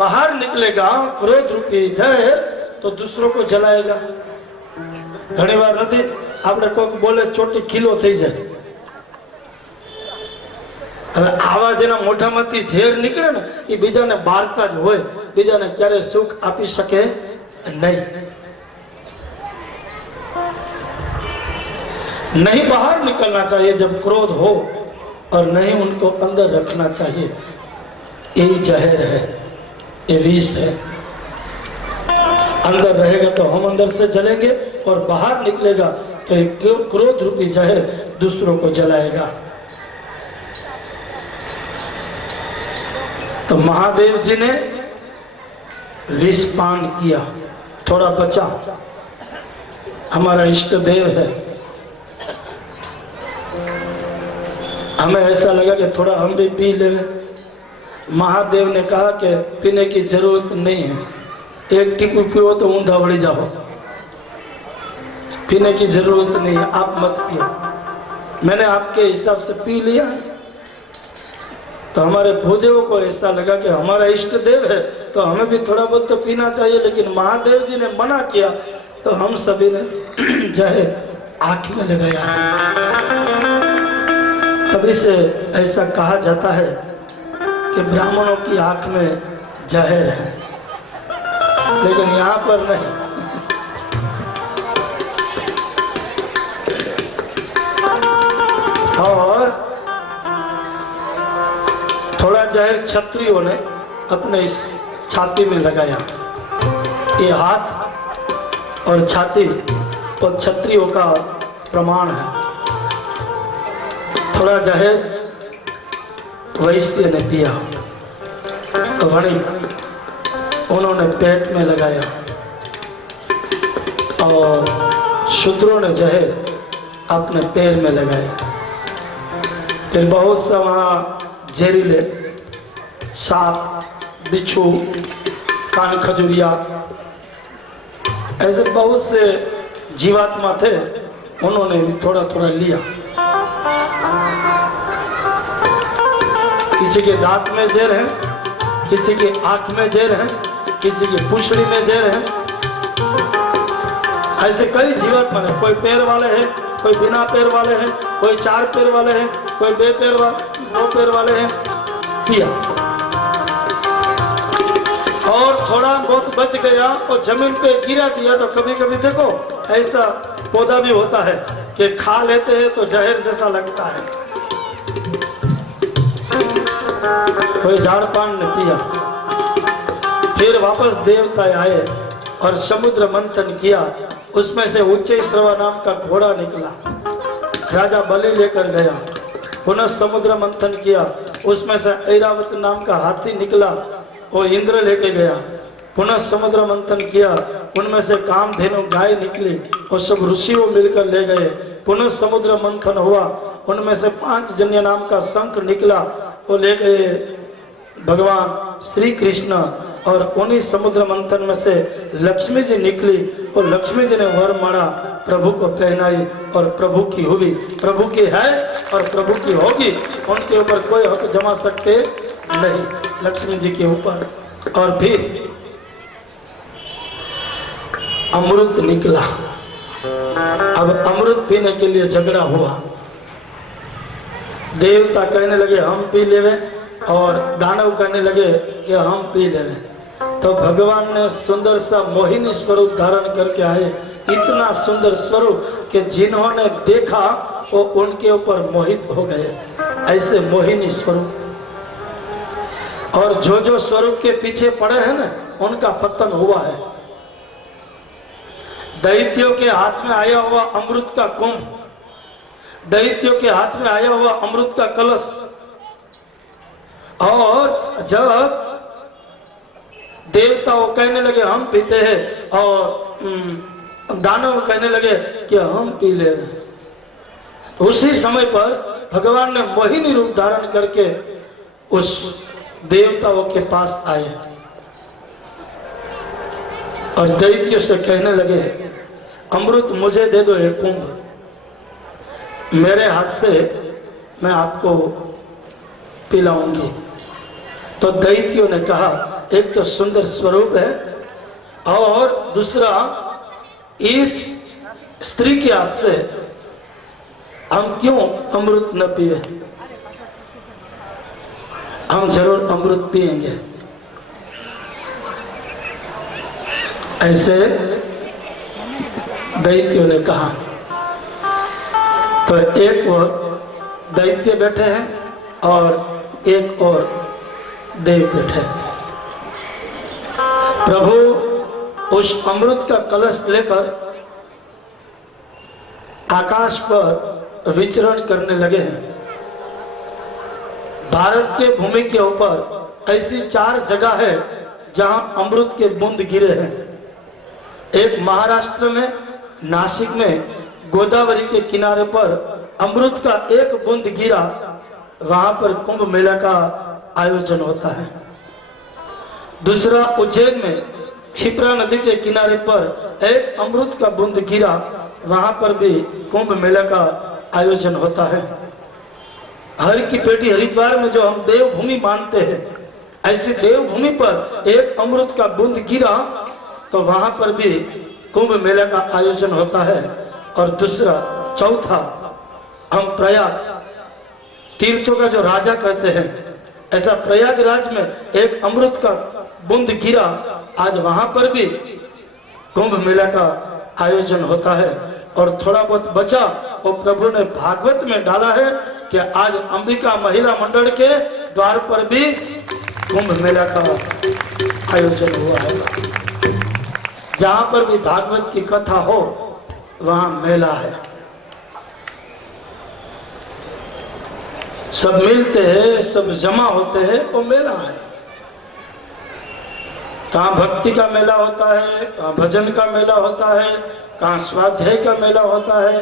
बाहर निकलेगा क्रोध रूपी जहर तो दूसरों को जलाएगा। घणी बार नहीं आपने कोई बोले चोटी खीलो थी जाए। હવે આવા જેના મોઢામાંથી ઝેર નીકળે ને એ બીજાને બારતા જ હોય, બીજાને ક્યારે સુખ આપી શકે નહીં। नहीं बाहर निकलना चाहिए जब क्रोध हो और नहीं उनको अंदर रखना चाहिए। यही जहर है, ये विष है। अंदर रहेगा तो हम अंदर से जलेंगे और बाहर निकलेगा तो एक क्रोध रूपी जहर दूसरों को जलाएगा। तो महादेव जी ने विष पान किया, थोड़ा बचा। हमारा इष्ट देव है, हमें ऐसा लगा कि थोड़ा हम भी पी ले। महादेव ने कहा कि पीने की जरूरत नहीं है, एक टीपू पियो तो ऊंधा बढ़ी जाओ, पीने की जरूरत नहीं है, आप मत पियो। मैंने आपके हिसाब से पी लिया। तो हमारे भूदेव को ऐसा लगा कि हमारा इष्ट देव है तो हमें भी थोड़ा बहुत तो पीना चाहिए, लेकिन महादेव जी ने मना किया तो हम सभी ने जहर आंख में लगाया। तभी से ऐसा कहा जाता है कि ब्राह्मणों की आंख में जहर है, लेकिन यहाँ पर नहीं। और थोड़ा जहर क्षत्रियों ने अपने इस छाती में लगाया। ये हाथ और छाती और क्षत्रियों का प्रमाण है। थोड़ा जहर वैश्य ने पिया तो वही उन्होंने पेट में लगाया, और शूद्रों ने जहर अपने पैर में लगाया। फिर बहुत सा वहाँ जहरीले सांप, बिच्छू, कान खजूरिया, ऐसे बहुत से जीवात्मा थे, उन्होंने भी थोड़ा थोड़ा लिया। किसी के दांत में जहर है, किसी के आंख में जहर है, किसी की पूंछड़ी में जहर है। ऐसे कई जीवात्मा है, कोई पैर वाले हैं, कोई बिना पैर वाले हैं, कोई 4 पैर वाले हैं, कोई 2 पैर वाले हैं। पिया और थोड़ा बहुत बच गया और जमीन पे गिरा दिया। तो कभी कभी देखो ऐसा पौधा भी होता है कि खा लेते हैं तो जहर जैसा लगता है। कोई झाड़ पान ने पिया। फिर वापस देवता आए और समुद्र मंथन किया। उसमें से उच्चैश्रवा नाम का घोड़ा निकला, राजा बलि लेकर गया। पुनः समुद्र मंथन किया, उसमें से ऐरावत नाम का हाथी निकला, वो इंद्र लेके गया। पुनः समुद्र मंथन किया, उनमें से कामधेनु गाय निकली, और सब ऋषियों मिलकर ले गए। पुनः समुद्र मंथन हुआ, उनमें से 5 जन्य नाम का शंख निकला, वो ले गए भगवान श्री कृष्ण। और उन्हीं समुद्र मंथन में से लक्ष्मी जी निकली, और लक्ष्मी जी ने वर मारा, प्रभु को पहनाई, और प्रभु की हुई। प्रभु की है और प्रभु की होगी, उनके ऊपर कोई हक जमा सकते नहीं, लक्ष्मी जी के ऊपर। और फिर अमृत निकला। अब अमृत पीने के लिए झगड़ा हुआ। देवता कहने लगे हम पी लेवे, और दानव कहने लगे कि हम पी लेवे। तो भगवान ने सुंदर सा मोहिनी स्वरूप धारण करके आए। इतना सुंदर स्वरूप कि जिन्होंने देखा वो उनके ऊपर मोहित हो गए, ऐसे मोहिनी स्वरूप। और जो जो स्वरूप के पीछे पड़े हैं ना, उनका पतन हुआ है। दैत्यों के हाथ में आया हुआ अमृत का कुंभ, दैत्यों के हाथ में आया हुआ अमृत का कलश। और जब देवता वो कहने लगे हम पीते हैं, और दानव कहने लगे कि हम पी ले, उसी समय पर भगवान ने मोहिनी रूप धारण करके उस देवताओं के पास आए और दैत्यों से कहने लगे अमृत मुझे दे दो, एक कुंभ मेरे हाथ से मैं आपको पिलाऊंगी। तो दैत्यों ने कहा एक तो सुंदर स्वरूप है और दूसरा इस स्त्री के हाथ से हम क्यों अमृत न पिए? हम जरूर अमृत पिएंगे। ऐसे दैत्यों ने कहा। तो एक और दैत्य बैठे हैं और एक और देव बैठे हैं। प्रभु उस अमृत का कलश लेकर आकाश पर विचरण करने लगे हैं। भारत के भूमि के ऊपर ऐसी 4 जगह है जहां अमृत के बूंद गिरे हैं। एक महाराष्ट्र में, नासिक में गोदावरी के किनारे पर अमृत का एक बूंद गिरा, वहां पर कुंभ मेला का आयोजन होता है। दूसरा उज्जैन में क्षिप्रा नदी के किनारे पर एक अमृत का बूंद गिरा, वहां पर भी कुंभ मेला का आयोजन होता है। हरि की पेटी हरिद्वार में जो हम देवभूमि मानते हैं, ऐसी देवभूमि पर एक अमृत का बूंद गिरा तो वहां पर भी कुंभ मेला का आयोजन होता है। और दूसरा चौथा, हम प्रयाग तीर्थों का जो राजा कहते हैं, ऐसा प्रयागराज में एक अमृत का बूंद गिरा, आज वहां पर भी कुंभ मेला का आयोजन होता है। और थोड़ा बहुत बचा वो प्रभु ने भागवत में डाला है कि आज अंबिका महिला मंडल के द्वार पर भी कुंभ मेला का आयोजन हुआ है। जहां पर भी भागवत की कथा हो वहां मेला है। सब मिलते हैं, सब जमा होते हैं, वो मेला है। कहाँ भक्ति का मेला होता है, कहाँ भजन का मेला होता है, कहाँ स्वाध्याय का मेला होता है।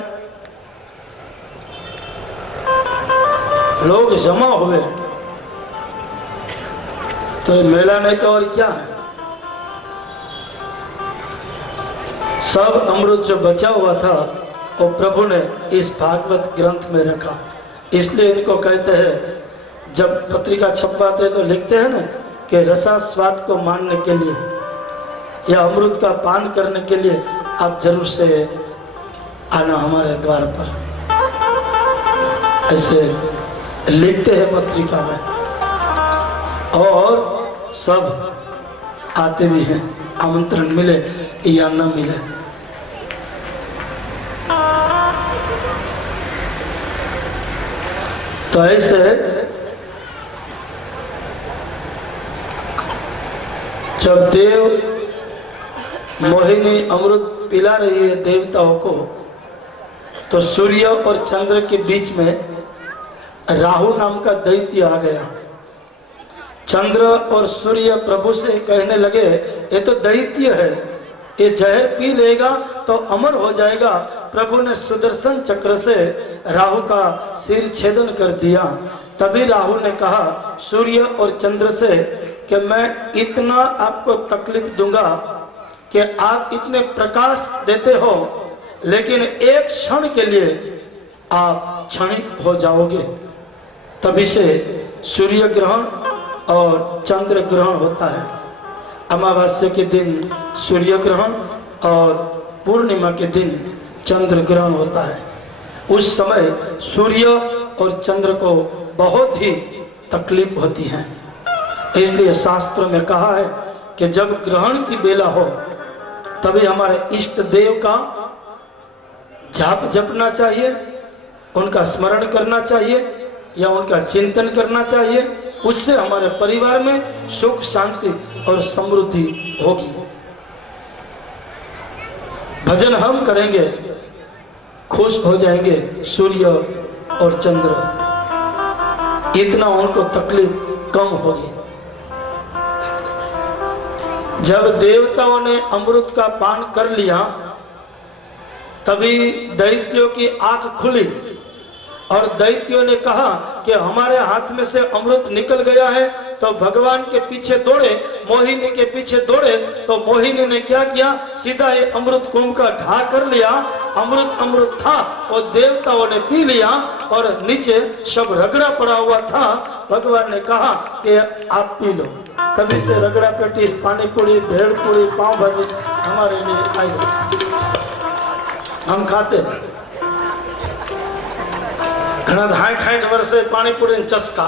लोग जमा हुए तो ये मेला नहीं तो और क्या है। सब अमृत जो बचा हुआ था वो प्रभु ने इस भागवत ग्रंथ में रखा। इसलिए इनको कहते हैं, जब पत्रिका छपवाते तो लिखते हैं ना कि रसा स्वाद को मानने के लिए या अमृत का पान करने के लिए आप जरूर से आना हमारे द्वार पर, ऐसे लिखते हैं पत्रिका में। और सब आते भी हैं, आमंत्रण मिले या न मिले। तो ऐसे जब देव मोहिनी अमृत पिला रही है देवताओं को, तो सूर्य और चंद्र के बीच में राहु नाम का दैत्य आ गया। चंद्र और सूर्य प्रभु से कहने लगे, ये तो दैत्य है, ये जहर पी लेगा तो अमर हो जाएगा। प्रभु ने सुदर्शन चक्र से राहु का सिर छेदन कर दिया। तभी राहु ने कहा सूर्य और चंद्र से कि मैं इतना आपको तकलीफ दूंगा कि आप इतने प्रकाश देते हो, लेकिन एक क्षण के लिए आप क्षणिक हो जाओगे। तभी से सूर्य ग्रहण और चंद्र ग्रहण होता है। अमावस्या के दिन सूर्य ग्रहण और पूर्णिमा के दिन चंद्र ग्रहण होता है। उस समय सूर्य और चंद्र को बहुत ही तकलीफ होती है। इसलिए शास्त्र में कहा है कि जब ग्रहण की बेला हो तभी हमारे इष्ट देव का जाप जपना चाहिए, उनका स्मरण करना चाहिए या उनका चिंतन करना चाहिए। उससे हमारे परिवार में सुख शांति और समृद्धि होगी। भजन हम करेंगे, खुश हो जाएंगे सूर्य और चंद्र, इतना उनको तकलीफ कम होगी। जब देवताओं ने अमृत का पान कर लिया तभी दैत्यों की आंख खुली और दैत्यों ने कहा कि हमारे हाथ में से अमृत निकल गया है। तो भगवान के पीछे दौड़े, मोहिनी के पीछे दौड़े। तो मोहिनी ने क्या किया, सीधा ये अमृत कुंभ का ढा कर लिया। अमृत था और देवताओं ने पी लिया और नीचे सब रगड़ा पड़ा हुआ था भगवान ने कहा कि आप पी लो। तभी से रगड़ा पेटीस, पानी पूरी, भेड़ पूरी, पाव भाजी हमारे लिए आई, हम खाते हैं। 60 वर्षे पानी पूरी चस्का,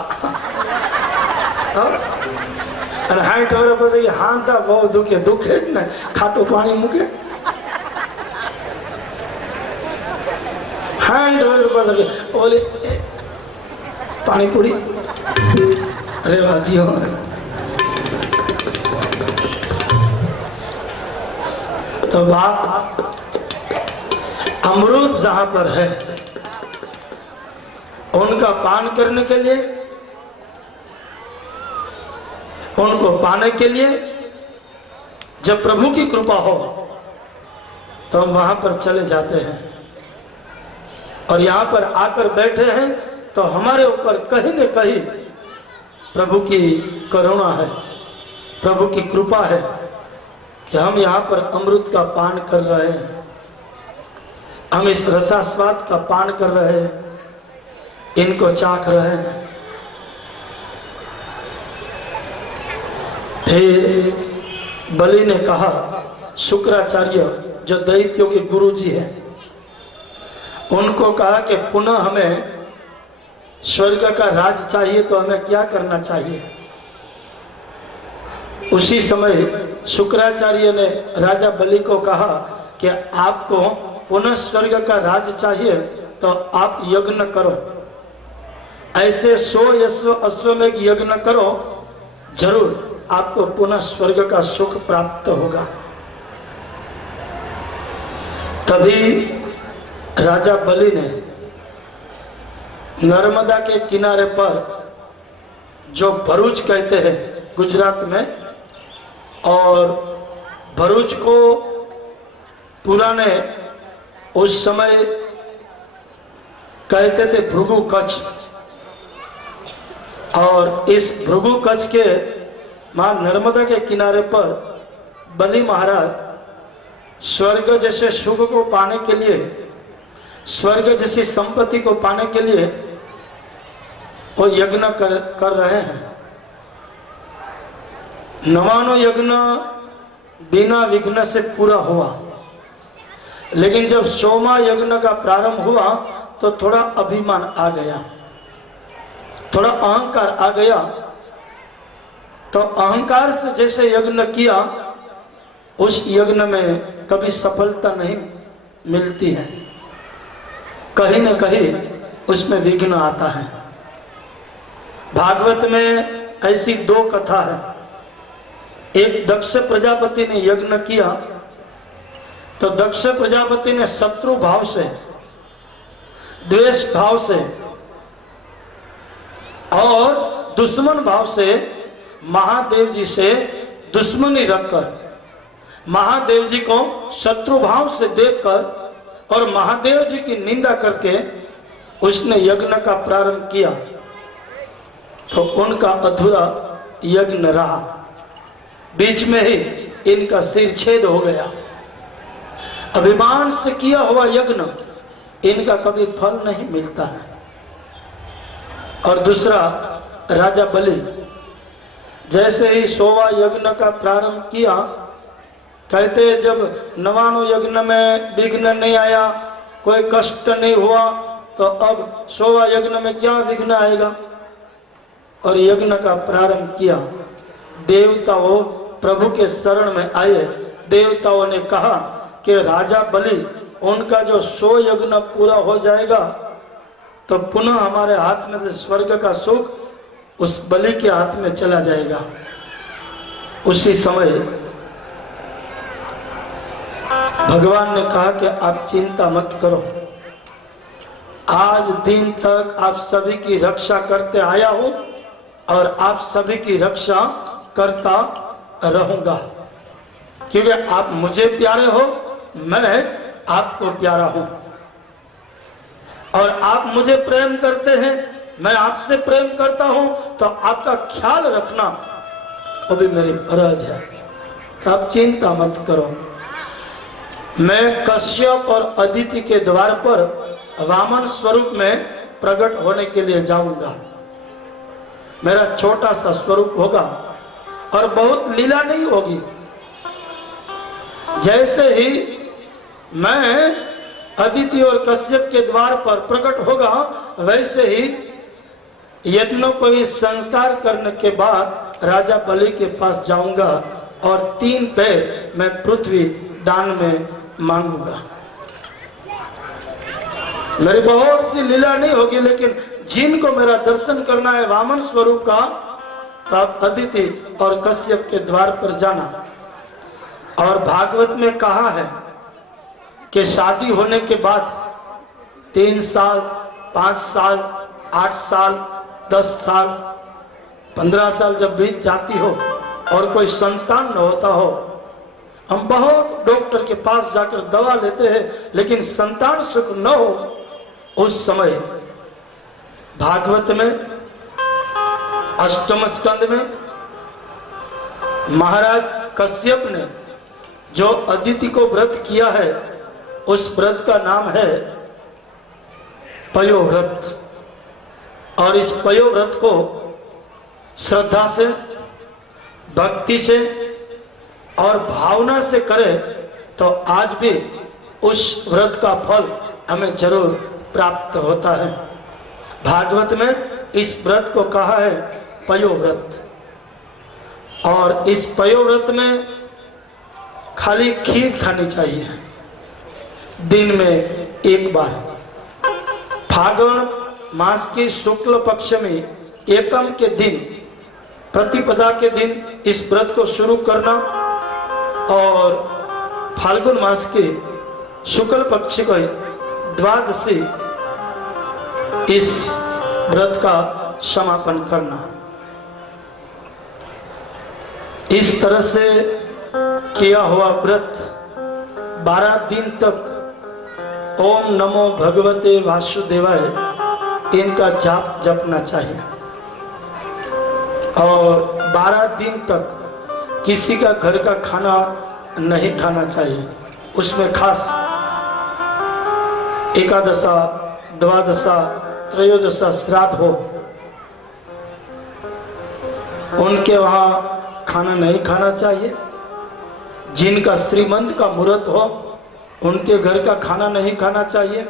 60 वर्ष પછી હાંતા બહુ દુખે દુખે જ ને, ખાટું પાણી મૂકે। 60 વર્ષ પછી ઓલી પાણીપુરી રેવા દિયો। तो बाप अमरूद जहां पर है उनका पान करने के लिए, उनको पाने के लिए जब प्रभु की कृपा हो तो हम वहां पर चले जाते हैं और यहां पर आकर बैठे हैं तो हमारे ऊपर कहीं न कहीं प्रभु की करुणा है, प्रभु की कृपा है कि हम यहाँ पर अमृत का पान कर रहे हैं, हम इस रसास्वाद का पान कर रहे हैं, इनको चाख रहे हैं। फिर बलि ने कहा, शुक्राचार्य जो दैत्यों के गुरु जी हैं, उनको कहा कि पुनः हमें स्वर्ग का राज चाहिए तो हमें क्या करना चाहिए। उसी समय शुक्राचार्य ने राजा बलि को कहा कि आपको पुनः स्वर्ग का राज चाहिए तो आप यज्ञ करो, ऐसे 100 अश्वमेघ यज्ञ करो, जरूर आपको पुनः स्वर्ग का सुख प्राप्त होगा। तभी राजा बलि ने नर्मदा के किनारे पर, जो भरूच कहते हैं गुजरात में, और भरूच को पुराने उस समय कहते थे भृगु कच्छ, और इस भृगु कच्छ के मां नर्मदा के किनारे पर बलि महाराज स्वर्ग जैसे सुख को पाने के लिए, स्वर्ग जैसी संपत्ति को पाने के लिए वो यज्ञ कर रहे हैं। 9वां यज्ञ बिना विघ्न से पूरा हुआ, लेकिन जब 100वां यज्ञ का प्रारंभ हुआ तो थोड़ा अभिमान आ गया, थोड़ा अहंकार आ गया। तो अहंकार से जैसे यज्ञ किया, उस यज्ञ में कभी सफलता नहीं मिलती है, कहीं न कहीं उसमें विघ्न आता है। भागवत में ऐसी 2 कथा है। एक दक्ष प्रजापति ने यज्ञ किया तो दक्ष प्रजापति ने शत्रु भाव से, द्वेष भाव से और दुश्मन भाव से महादेव जी से दुश्मनी रखकर, महादेव जी को शत्रु भाव से देखकर और महादेव जी की निंदा करके उसने यज्ञ का प्रारंभ किया, तो उनका अधूरा यज्ञ रहा, बीच में ही इनका सिर छेद हो गया। अभिमान से किया हुआ यज्ञ इनका कभी फल नहीं मिलता है। और दूसरा राजा बलि, जैसे ही 100वां यज्ञ का प्रारंभ किया, कहते जब 9वां यज्ञ में विघ्न नहीं आया, कोई कष्ट नहीं हुआ, तो अब 100वां यज्ञ में क्या विघ्न आएगा। और यज्ञ का प्रारंभ किया, देवताओं प्रभु के शरण में आए। देवताओं ने कहा कि राजा बलि, उनका जो 100 यज्ञ पूरा हो जाएगा तो पुनः हमारे हाथ में से स्वर्ग का सुख उस बलि के हाथ में चला जाएगा। उसी समय भगवान ने कहा कि आप चिंता मत करो, आज दिन तक आप सभी की रक्षा करते आया हूं और आप सभी की रक्षा करता रहूंगा, क्योंकि आप मुझे प्यारे हो, मैं आपको प्यारा हूं, और आप मुझे प्रेम करते हैं, मैं आपसे प्रेम करता हूं, तो आपका ख्याल रखना वो भी मेरी फर्ज है। तो आप चिंता मत करो। मैं कश्यप और अदिति के द्वार पर वामन स्वरूप में प्रकट होने के लिए जाऊंगा। मेरा छोटा सा स्वरूप होगा और बहुत लीला नहीं होगी। जैसे ही मैं अदिति और कश्यप के द्वार पर प्रकट होगा, वैसे ही यज्ञोपवीत संस्कार करने के बाद राजा बलि के पास जाऊंगा और 3 पैर मैं पृथ्वी दान में मांगूंगा। मेरी बहुत सी लीला नहीं होगी, लेकिन जिनको मेरा दर्शन करना है वामन स्वरूप का, आप अदिति और कश्यप के द्वार पर जाना। और भागवत में कहा है कि शादी होने के बाद 3 साल, 5 साल, 8 साल, 10 साल, 15 साल जब बीत जाती हो और कोई संतान न होता हो, हम बहुत डॉक्टर के पास जाकर दवा लेते हैं, लेकिन संतान सुख न हो, उस समय भागवत में 8वें स्कंद में महाराज कश्यप ने जो अदिति को व्रत किया है, उस व्रत का नाम है पयोव्रत। और इस पयोव्रत को श्रद्धा से, भक्ति से और भावना से करें तो आज भी उस व्रत का फल हमें जरूर प्राप्त होता है। भागवत में इस व्रत को कहा है पयोव्रत। और इस पयोव्रत में खाली खीर खानी चाहिए दिन में 1 बार। फागुन मास के शुक्ल पक्ष में एकम के दिन, प्रतिपदा के दिन इस व्रत को शुरू करना और फाल्गुन मास के शुक्ल पक्ष को द्वादशी इस व्रत का समापन करना। इस तरह से किया हुआ व्रत 12 दिन तक ओम नमो भगवते वासुदेवाय इनका जाप जपना चाहिए। और 12 दिन तक किसी का घर का खाना नहीं खाना चाहिए। उसमें खास एकादशा, द्वादशा, त्रयोदशा श्राद्ध हो, उनके वहाँ खाना नहीं खाना चाहिए। जिनका श्रीमंत का मुहूर्त हो, उनके घर का खाना नहीं खाना चाहिए।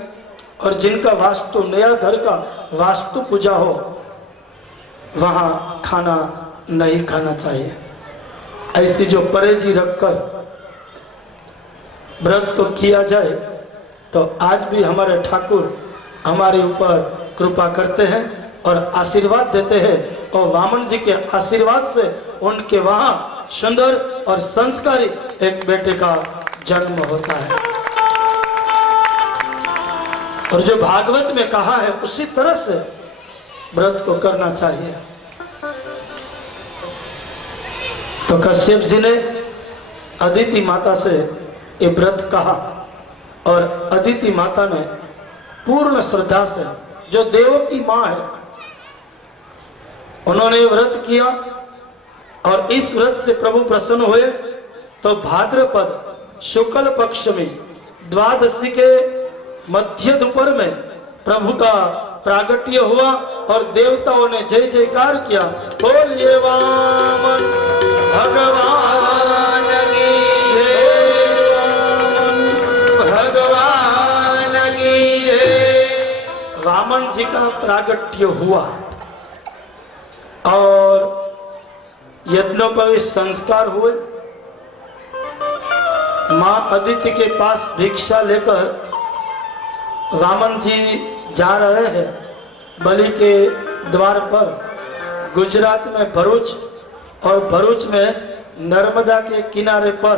और जिनका वास्तु, नया घर का वास्तु पूजा हो, वहाँ खाना नहीं खाना चाहिए। ऐसी जो परहेजी रखकर व्रत को किया जाए तो आज भी हमारे ठाकुर हमारे ऊपर कृपा करते हैं और आशीर्वाद देते हैं। और वामन जी के आशीर्वाद से उनके वहाँ सुंदर और संस्कारी एक बेटे का जन्म होता है। और जो भागवत में कहा है उसी तरह से व्रत को करना चाहिए। तो कश्यप जी ने अदिति माता से ये व्रत कहा और अदिति माता ने पूर्ण श्रद्धा से, जो देवों की मां है, उन्होंने व्रत किया। और इस व्रत से प्रभु प्रसन्न हुए। तो भाद्रपद शुक्ल पक्ष में द्वादशी के मध्य दोपहर में प्रभु का प्रागट्य हुआ और देवताओं ने जय जयकार किया। बोलिए वामन भगवान की जय, भगवान की जय। वामन जी का प्रागट्य हुआ और यज्ञोपवीत संस्कार हुए। मां अदिति के पास भिक्षा लेकर वामन जी जा रहे हैं बलि के द्वार पर। गुजरात में भरूच और भरूच में नर्मदा के किनारे पर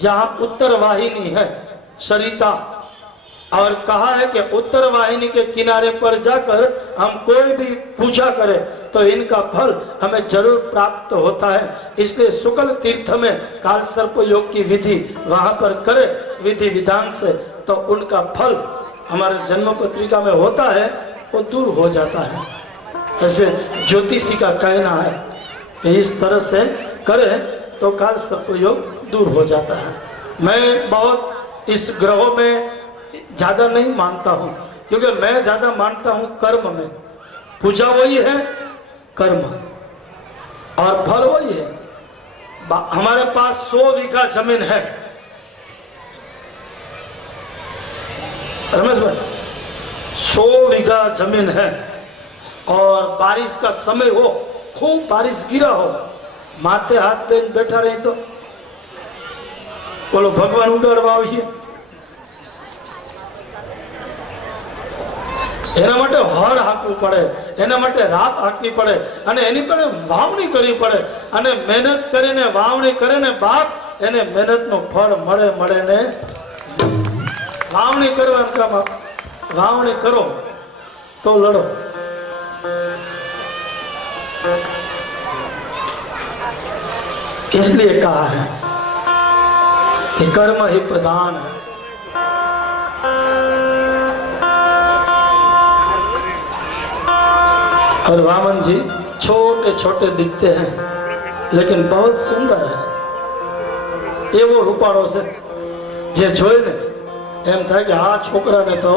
जहां उत्तर वाहिनी है सरिता, और कहा है कि उत्तर वाहिनी के किनारे पर जाकर हम कोई भी पूजा करें तो इनका फल हमें जरूर प्राप्त होता है। इसलिए शुक्ल तीर्थ में काल सर्प योग की विधि वहां पर करें विधि विधान से, तो उनका फल हमारे जन्म पत्रिका में होता है वो दूर हो जाता है। ऐसे ज्योतिषी का कहना है कि इस तरह से करें तो काल सर्प योग दूर हो जाता है। मैं बहुत इस ग्रहों में ज्यादा नहीं मानता हूँ, क्योंकि मैं ज्यादा मानता हूँ कर्म में। पूजा वही है कर्म, और फल वही है। हमारे पास 100 बीघा जमीन है रमेश भाई, 100 बीघा जमीन है, और बारिश का समय हो, खूब बारिश गिरा हो, माथे हाथ दे बैठा रही तो बोलो भगवान उडाड़वा आવીએ। એના માટે હળ હાંકવું પડે, એના માટે રાત હાંકવી પડે, અને એની પર વાવણી કરવી પડે, અને મહેનત કરીને વાવણી કરે ને બાપ, એને મહેનતનું ફળ મળે મળે ને। વાવણી કરવાનું કામ, વાવણી કરો તો લડો। इसलिए कहा है कि कर्म ही प्रधान है। और वामन जी छोटे छोटे दिखते हैं लेकिन बहुत सुंदर है। ये वो रूपाड़ो से जे જોઈ ને એમ થાય કે આ છોકરાને તો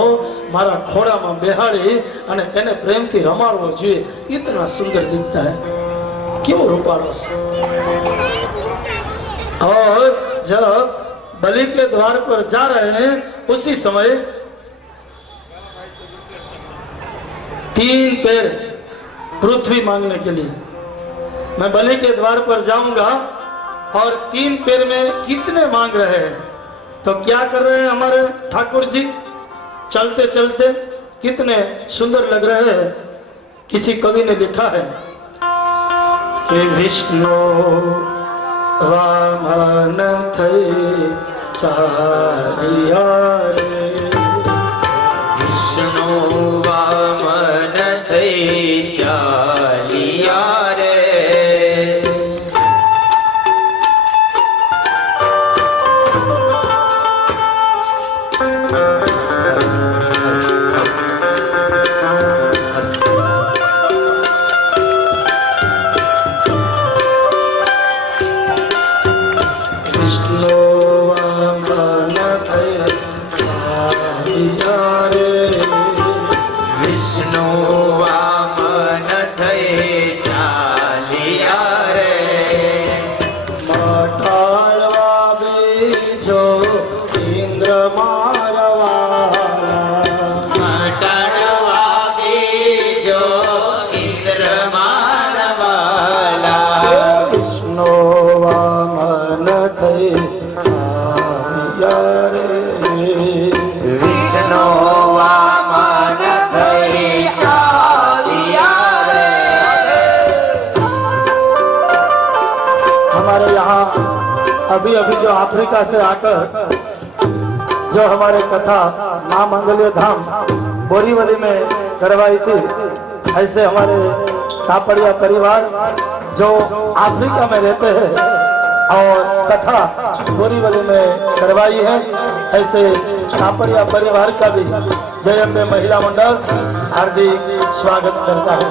મારા ખોળામાં બેહાડી અને એને પ્રેમથી રમાડવો જોઈએ, इतना सुंदर दिखता है। क्यों रूपाड़ो से? और जब बलि के द्वार पर जा रहे हैं उसी समय 3 पैर पृथ्वी मांगने के लिए, मैं बलि के द्वार पर जाऊंगा और 3 पैर में कितने मांग रहे हैं, तो क्या कर रहे हैं हमारे ठाकुर जी? चलते चलते कितने सुंदर लग रहे हैं। किसी कवि ने लिखा है कि विष्णु वामन थई चालिया रे, विष्णु वामन थई चालिया रे। अभी अभी जो अफ्रीका से आकर जो हमारे कथा मां मंगल्य धाम बोरीवली में करवाई थी, ऐसे हमारे कापड़िया परिवार जो अफ्रीका में रहते हैं और कथा बोरीवली में करवाई है, ऐसे कापड़िया परिवार का भी जय अम्बे महिला मंडल हार्दिक स्वागत करता है।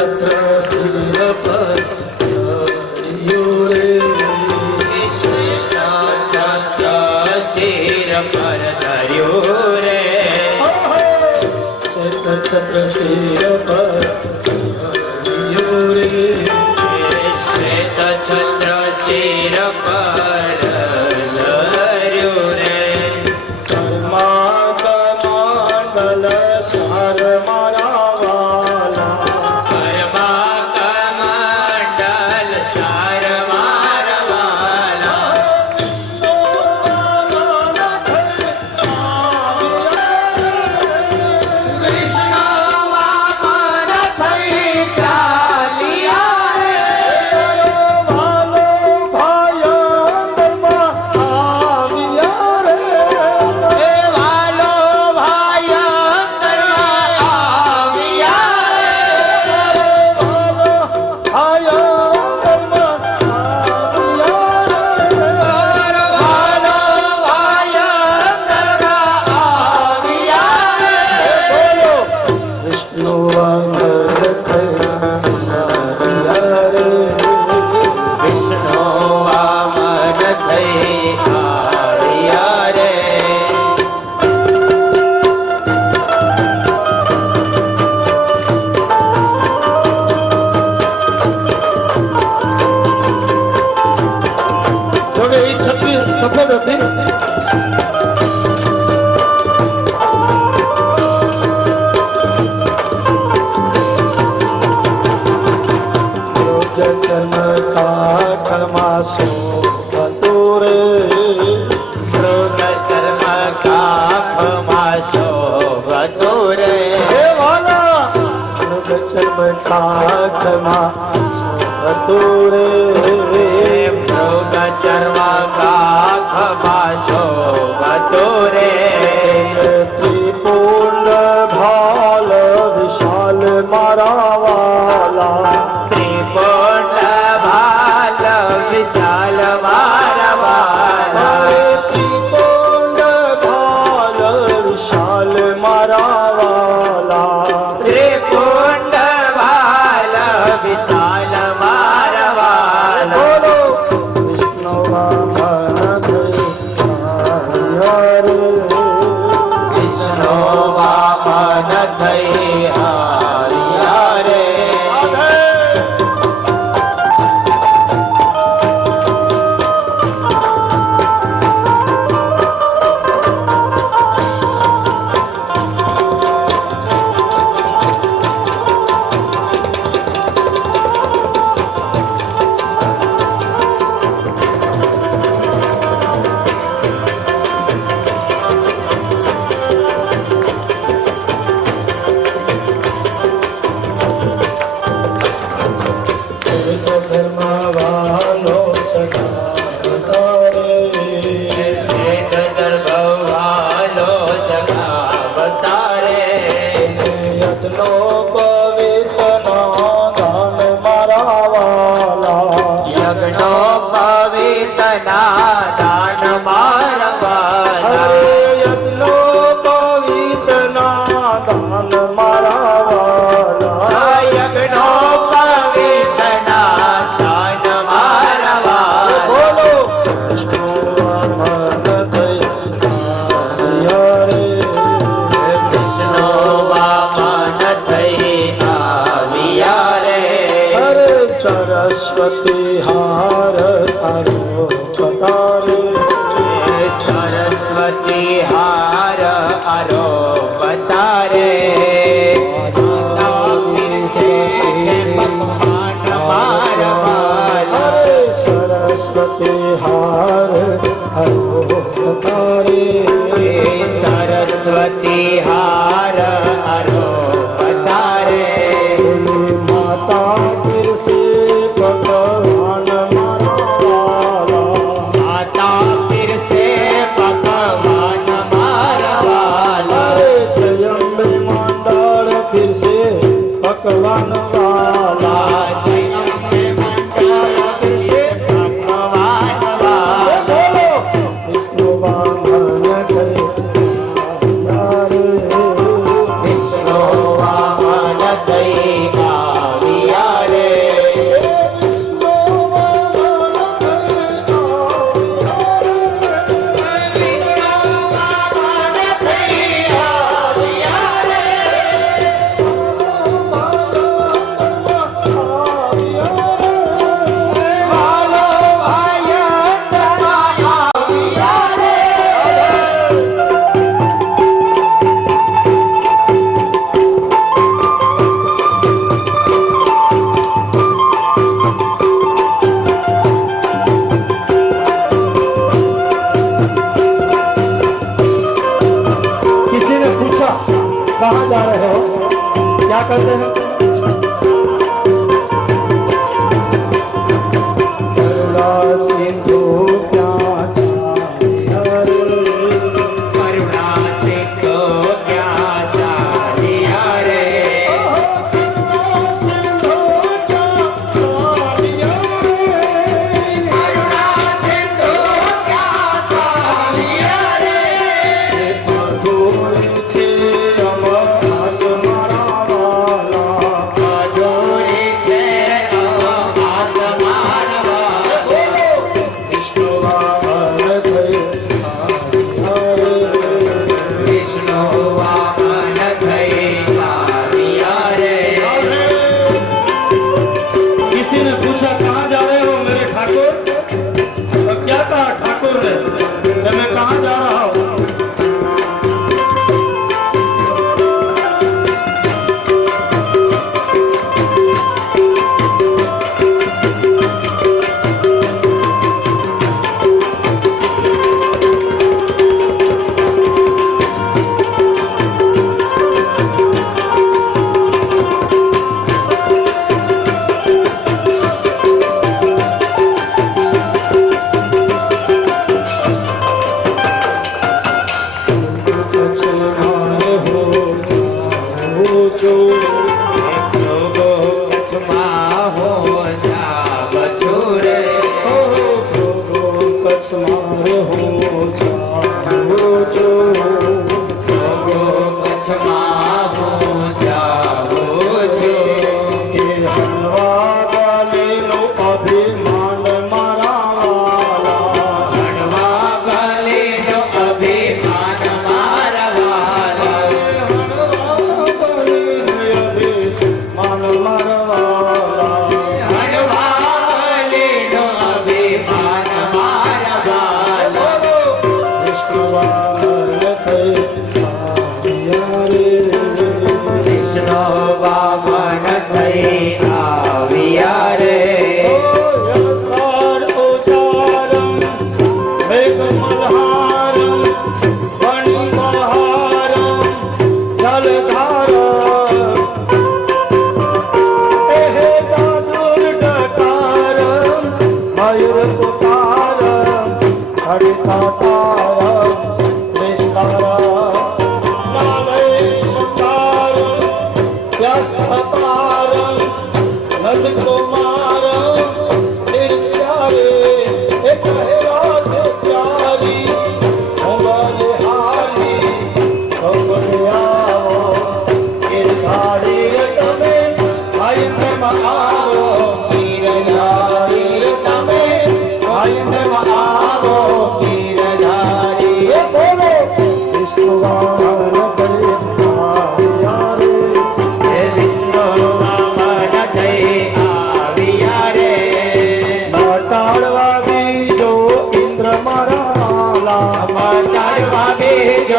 छत्र सिर पर छत्र सिर पर छत्र सिर पर कर्मा कमंडल सार मारा कृष्ण થઈ આવ્યા રે જોકે એ છત્રી સફેદ હતી. ચમકારમાં શોભતું રે, મૃગ ચર્મ કાખમાં શોભતું રે હે વાલા મૃગ ચમકારમાં શોભતું રે, મૃગ ચર્મ કાખમાં શોભતું રે ત્રિપુંડ ભાલ વિશાલ મારા વાલા, ત્રિપુંડ ભાલ વિશાલ મારા વાલા ત્રિપુંડ ભાલ વિશાલ મારા વાલા, ત્રિપુંડ ભાલ વિશાલ મારા વાલા બોલો વિષ્ણુ વામન વિષ્ણુ વામન થઈ આવ્યા રે ધર્મવાલો ચકારે વેદ દર્ભવાલો જગાવતા રે યજ્ઞો પવિત્રના દાન મારા વાલા, યજ્ઞો પવિત્રના દાન મારા વાલા હરે યજ્ઞો પવિત્રના દાન મારા વાલા, યજ્ઞો પવિત્રના દાન મારા વાલા બોલો વિષ્ણુ વામન થઈ આવ્યા રે, વિષ્ણુ વામન થઈ આવ્યા રે હરે સરસ્વતી હાર તારો પતારે, સરસ્વતી હાર આરોપતા રે પકવાન મારા વાલા હરે સરસ્વતી હાર તારો પતારે, સરસ્વતી હાર આરોપતા રે માતા પીરસે ભગવાન મારા વાલા, માતા પીરસે પકવાન મારા વાલા હરે જયંબે મંડળ પીરસે ભગવાન વાલા, ભગવાન વાલા બોલો વિષ્ણુ વામન થઈ આવ્યા રે, વિષ્ણુ વામન થઈ આવ્યા રે વિષ્ણુ વામન થઈ આવ્યા રે.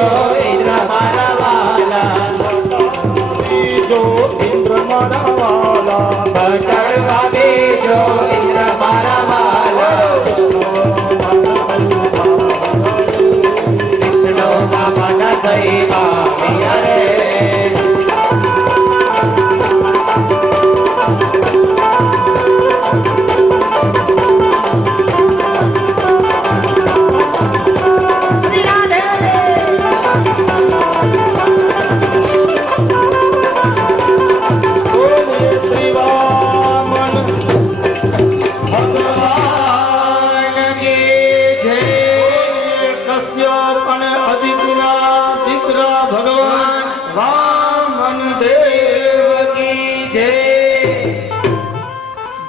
जो इंद्र मारा वाला जो इंद्र मारा वाला चढ़वा दे जो इंद्र मारा वाला विष्णु का मन दैवा रे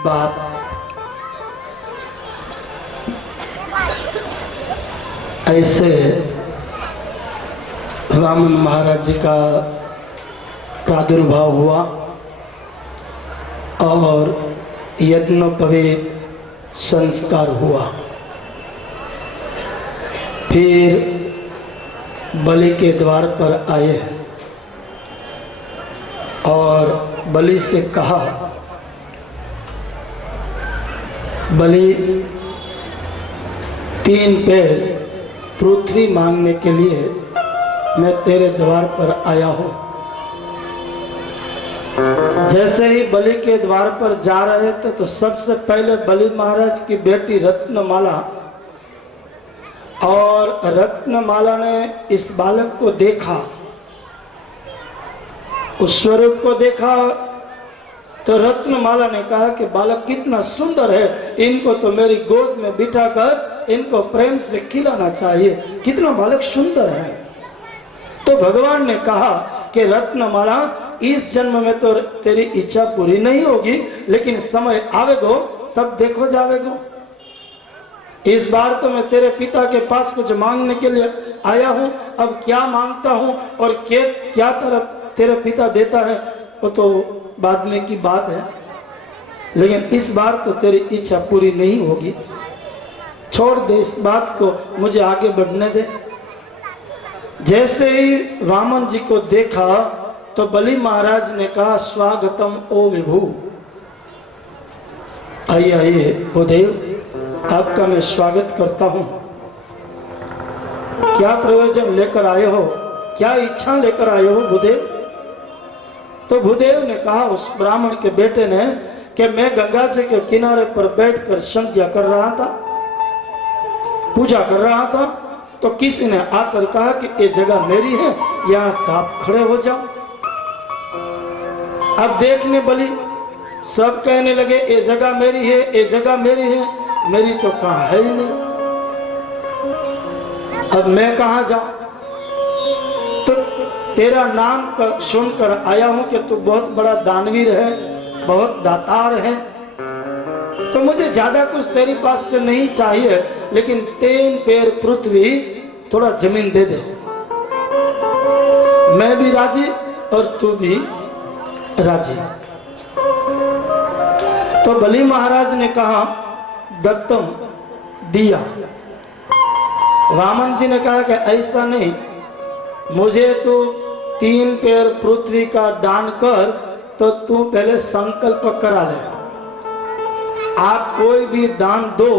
बात ऐसे वामन महाराज जी का प्रादुर्भाव हुआ और यज्ञोपवीत संस्कार हुआ। फिर बलि के द्वार पर आए और बलि से कहा, बलि 3 पैर पृथ्वी मांगने के लिए मैं तेरे द्वार पर आया हूँ। जैसे ही बलि के द्वार पर जा रहे थे तो सबसे पहले बलि महाराज की बेटी रत्नमाला और रत्नमाला ने इस बालक को देखा, उस स्वरूप को देखा तो रत्नमाला ने कहा कि बालक कितना सुंदर है, इनको तो मेरी गोद में बिठाकर इनको प्रेम से खिलाना चाहिए, कितना बालक सुंदर है। तो भगवान ने कहा कि रत्नमाला इस जन्म में तो तेरी इच्छा पूरी नहीं होगी, लेकिन समय आवेगो तब देखो जावेगो। इस बार तो मैं तेरे पिता के पास कुछ मांगने के लिए आया हूँ, अब क्या मांगता हूँ और क्या तरफ तेरे पिता देता है वो तो बाद में की बात है, लेकिन इस बार तो तेरी इच्छा पूरी नहीं होगी। छोड़ दे इस बात को, मुझे आगे बढ़ने दे। जैसे ही वामन जी को देखा तो बलि महाराज ने कहा, स्वागतम ओ विभु। आइए आइए भूदेव, आपका मैं स्वागत करता हूँ। क्या प्रयोजन लेकर आए हो, क्या इच्छा लेकर आए हो भूदेव? तो भूदेव ने कहा उस ब्राह्मण के बेटे ने कि मैं गंगा जी के किनारे पर बैठकर संध्या कर रहा था, पूजा कर रहा था, तो किसी ने आकर कहा कि ये जगह मेरी है, यहाँ से आप खड़े हो जाओ। अब देखने बलि सब कहने लगे ये जगह मेरी है, ये जगह मेरी है, मेरी तो कहाँ है ही नहीं, अब मैं कहाँ जाऊं? तो तेरा नाम सुनकर आया हूं कि तू बहुत बड़ा दानवीर है, बहुत दातार है, तो मुझे ज्यादा कुछ तेरे पास से नहीं चाहिए, लेकिन 3 पैर पृथ्वी, थोड़ा जमीन दे दे, मैं भी राजी और तू भी राजी। तो बलि महाराज ने कहा दत्तम, दिया। वामन जी ने कहा कि ऐसा नहीं, मुझे तो 3 पैर पृथ्वी का दान कर, तो तू पहले संकल्प करा ले। आप कोई भी दान दो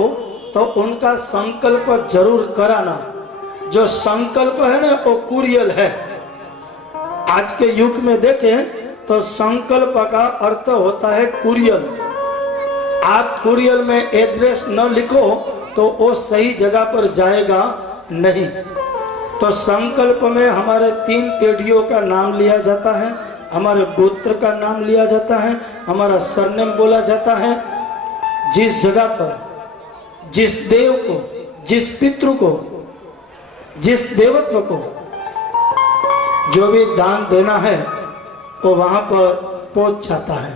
तो उनका संकल्प जरूर कराना। जो संकल्प है ना वो कुरियल है। आज के युग में देखें तो संकल्प का अर्थ होता है कुरियल। आप कुरियल में एड्रेस न लिखो तो वो सही जगह पर जाएगा नहीं। तो संकल्प में हमारे 3 पीढ़ियों का नाम लिया जाता है, हमारे गोत्र का नाम लिया जाता है, हमारा सरनेम बोला जाता है। जिस जगह पर, जिस देव को, जिस पितृ को, जिस देवत्व को जो भी दान देना है वो वहां पर पहुंच जाता है।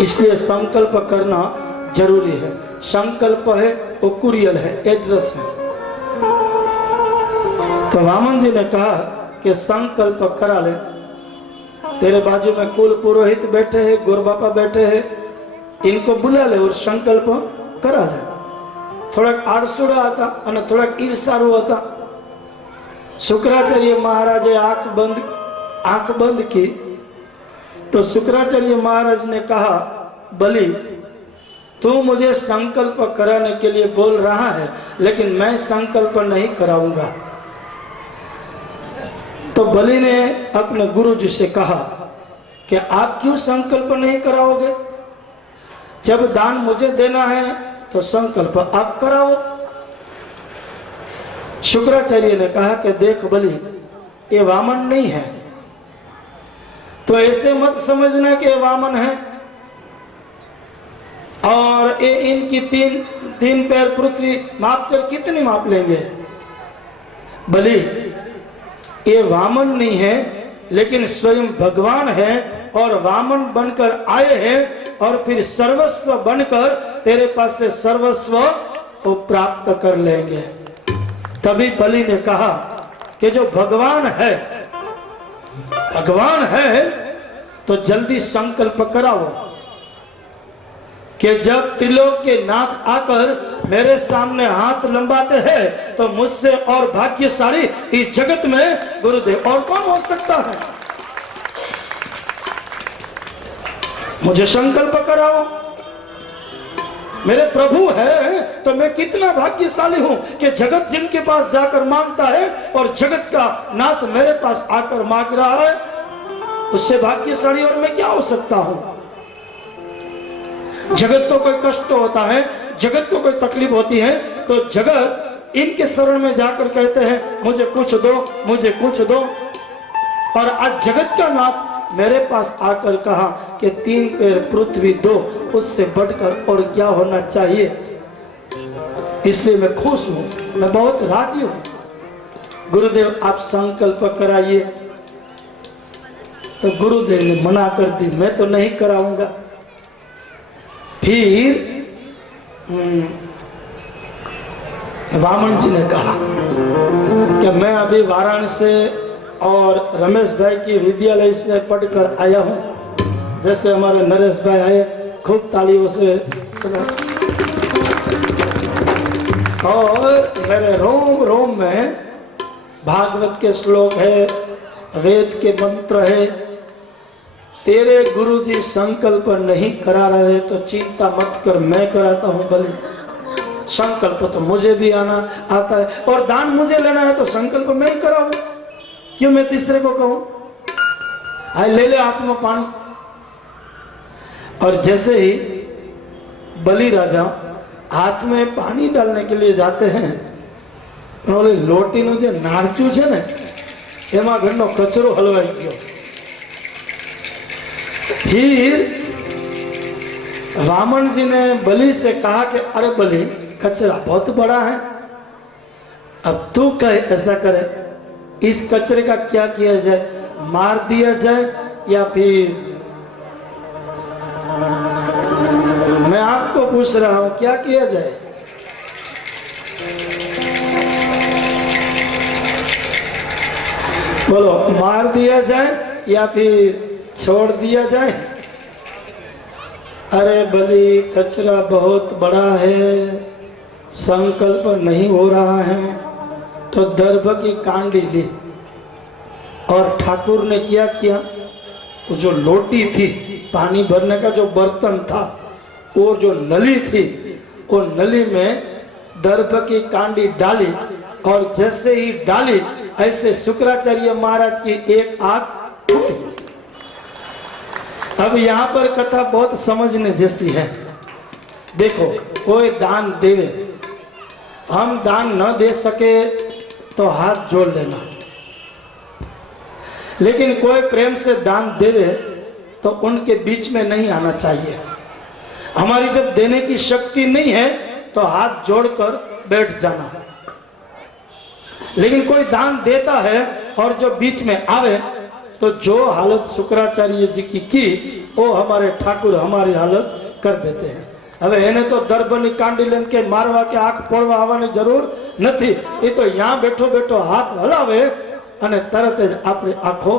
इसलिए संकल्प करना जरूरी है। संकल्प है वो कुरियल है, एड्रेस है। तो वामन जी ने कहा कि संकल्प करा ले। तेरे बाजू में कुल पुरोहित बैठे हैं, गुरुबापा बैठे हैं, इनको बुला ले और संकल्प करा ले। थोड़ा आड़सुड़ा आता और थोड़ा ईर्षारु होता। शुक्राचार्य महाराज ने आंख बंद की तो शुक्राचार्य महाराज ने कहा, बलि तू मुझे संकल्प कराने के लिए बोल रहा है, लेकिन मैं संकल्प नहीं कराऊंगा। तो बलि ने अपने गुरु जी से कहा कि आप क्यों संकल्प नहीं कराओगे? जब दान मुझे देना है तो संकल्प आप कराओ। शुक्राचार्य ने कहा कि देख बलि, ये वामन नहीं है, तो ऐसे मत समझना कि वामन है और ये इनकी तीन पैर पृथ्वी माप कर कितनी माप लेंगे? बलि ये वामन नहीं है, लेकिन स्वयं भगवान है और वामन बनकर आए हैं और फिर सर्वस्व बनकर तेरे पास से सर्वस्व को प्राप्त कर लेंगे। तभी बलि ने कहा कि जो भगवान है तो जल्दी संकल्प कराओ कि जब त्रिलोक के नाथ आकर मेरे सामने हाथ लंबाते हैं तो मुझसे और भाग्यशाली इस जगत में गुरुदेव और कौन हो सकता है? मुझे संकल्प कराओ। मेरे प्रभु है तो मैं कितना भाग्यशाली हूं कि जगत जिनके पास जाकर मांगता है और जगत का नाथ मेरे पास आकर मांग रहा है, उससे भाग्यशाली और मैं क्या हो सकता हूं? जगत को कोई कष्ट होता है, जगत को कोई तकलीफ होती है तो जगत इनके शरण में जाकर कहते हैं मुझे कुछ दो, मुझे कुछ दो। और आज जगत का नाथ मेरे पास आकर कहा कि 3 पैर पृथ्वी दो, उससे बढ़कर और क्या होना चाहिए? इसलिए मैं खुश हूं, मैं बहुत राजी हूं। गुरुदेव आप संकल्प कराइए। तो गुरुदेव ने मना कर दी, मैं तो नहीं कराऊंगा। फिर वामन जी ने कहा कि मैं अभी वाराणसी और रमेश भाई की विद्यालय में पढ़कर आया हूँ। जैसे हमारे नरेश भाई आए, खूब तालियों से। और मेरे रोम रोम में भागवत के श्लोक है, वेद के मंत्र है। तेरे गुरुजी संकल्प नहीं करा रहे तो चिंता मत कर, मैं कराता हूँ। बलि संकल्प तो मुझे भी आना आता है और दान मुझे लेना है तो संकल्प मैं ही कराऊं। क्यों मैं तीसरे को कहूं? आए ले ले हाथ में पानी। और जैसे ही बलि राजा हाथ में पानी डालने के लिए जाते हैं, उन्होंने लोटी नो जो नारचू है ने एमा घणो कचरो हलवाई गयो। फिर वामन जी ने बलि से कहा कि अरे बलि, कचरा बहुत बड़ा है, अब तू कहे ऐसा करे, इस कचरे का क्या किया जाए? मार दिया जाए या फिर? मैं आपको पूछ रहा हूं क्या किया जाए? बोलो, मार दिया जाए या फिर छोड़ दिया जाए? अरे बलि, कचरा बहुत बड़ा है, संकल्प नहीं हो रहा है। तो दर्भ की कांडी ली और ठाकुर ने क्या किया, वो जो लोटी थी, पानी भरने का जो बर्तन था और जो नली थी, वो नली में दर्भ की कांडी डाली और जैसे ही डाली ऐसे शुक्राचार्य महाराज की एक आंख टूटी। अब यहाँ पर कथा बहुत समझने जैसी है। देखो, कोई दान देवे, हम दान न दे सके तो हाथ जोड़ लेना, लेकिन कोई प्रेम से दान देवे तो उनके बीच में नहीं आना चाहिए। हमारी जब देने की शक्ति नहीं है तो हाथ जोड़कर बैठ जाना। लेकिन कोई दान देता है और जो बीच में आवे तो जो हालत शुक्राचार्य जी की वो हमारे ठाकुर हमारी हालत कर देते हैं। હવે એને તો દર્ભની કાંડી લઈને કે મારવા કે આંખ ફોડવા આવવાની જરૂર નથી। એ તો यहाँ બેઠો બેઠો હાથ હલાવે અને તરત જ આપણી આંખો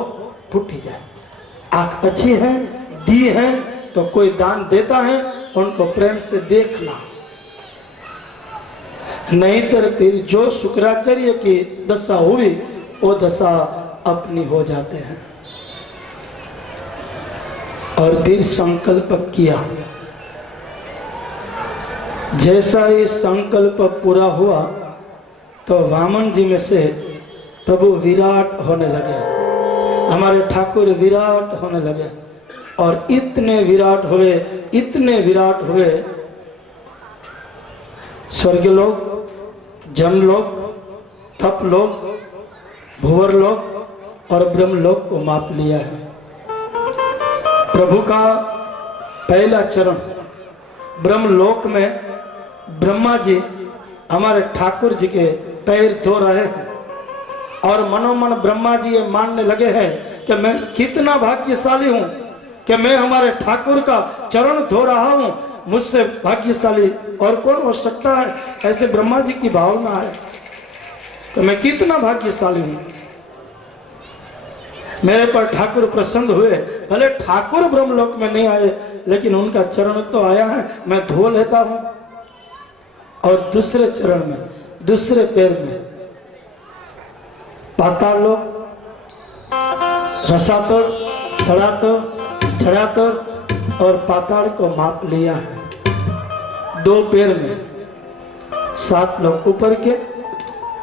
फूटी जाए। आंख अच्छी है, दी है तो कोई दान देता है उनको प्रेम से देखना, नहीं तो फिर जो शुक्राचार्य की दशा हुई वो दशा अपनी हो जाते हैं। और फिर संकल्प किया। जैसा ही संकल्प पूरा हुआ तो वामन जी में से प्रभु विराट होने लगे, हमारे ठाकुर विराट होने लगे। और इतने विराट हुए, इतने विराट हुए, स्वर्गलोक, जमलोक, तपलोक, भुवरलोक और ब्रह्मलोक को माप लिया है। प्रभु का पहला चरण ब्रह्मलोक में ब्रह्मा जी हमारे ठाकुर जी के पैर धो रहे हैं और मनोमन ब्रह्मा जी ये मानने लगे हैं कि मैं कितना भाग्यशाली हूं कि मैं हमारे ठाकुर का चरण धो रहा हूं, मुझसे भाग्यशाली और कौन हो सकता है। ऐसे ब्रह्मा जी की भावना है तो मैं कितना भाग्यशाली हूं। मेरे पर ठाकुर प्रसन्न हुए, भले ठाकुर ब्रह्मलोक में नहीं आए लेकिन उनका चरण तो आया है, मैं धो लेता हूं। और दूसरे चरण में, दूसरे पैर में पाताल लोक, रसातल, धरातल, छड़ातल और पाताल को माप लिया है। 2 पैर में 7 लोग ऊपर के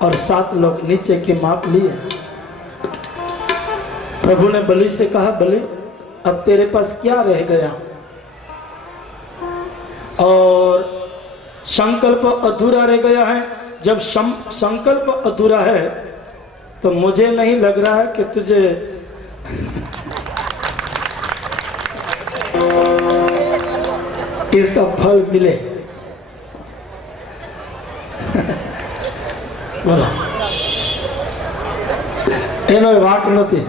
और 7 लोग नीचे के माप लिए। प्रभु ने बलि से कहा, बलि अब तेरे पास क्या रह गया। और संकल्प अधूरा रह गया है। जब संकल्प अधूरा है तो मुझे नहीं लग रहा है कि तुझे इसका फल मिले। बोलो एनो वाक नथी,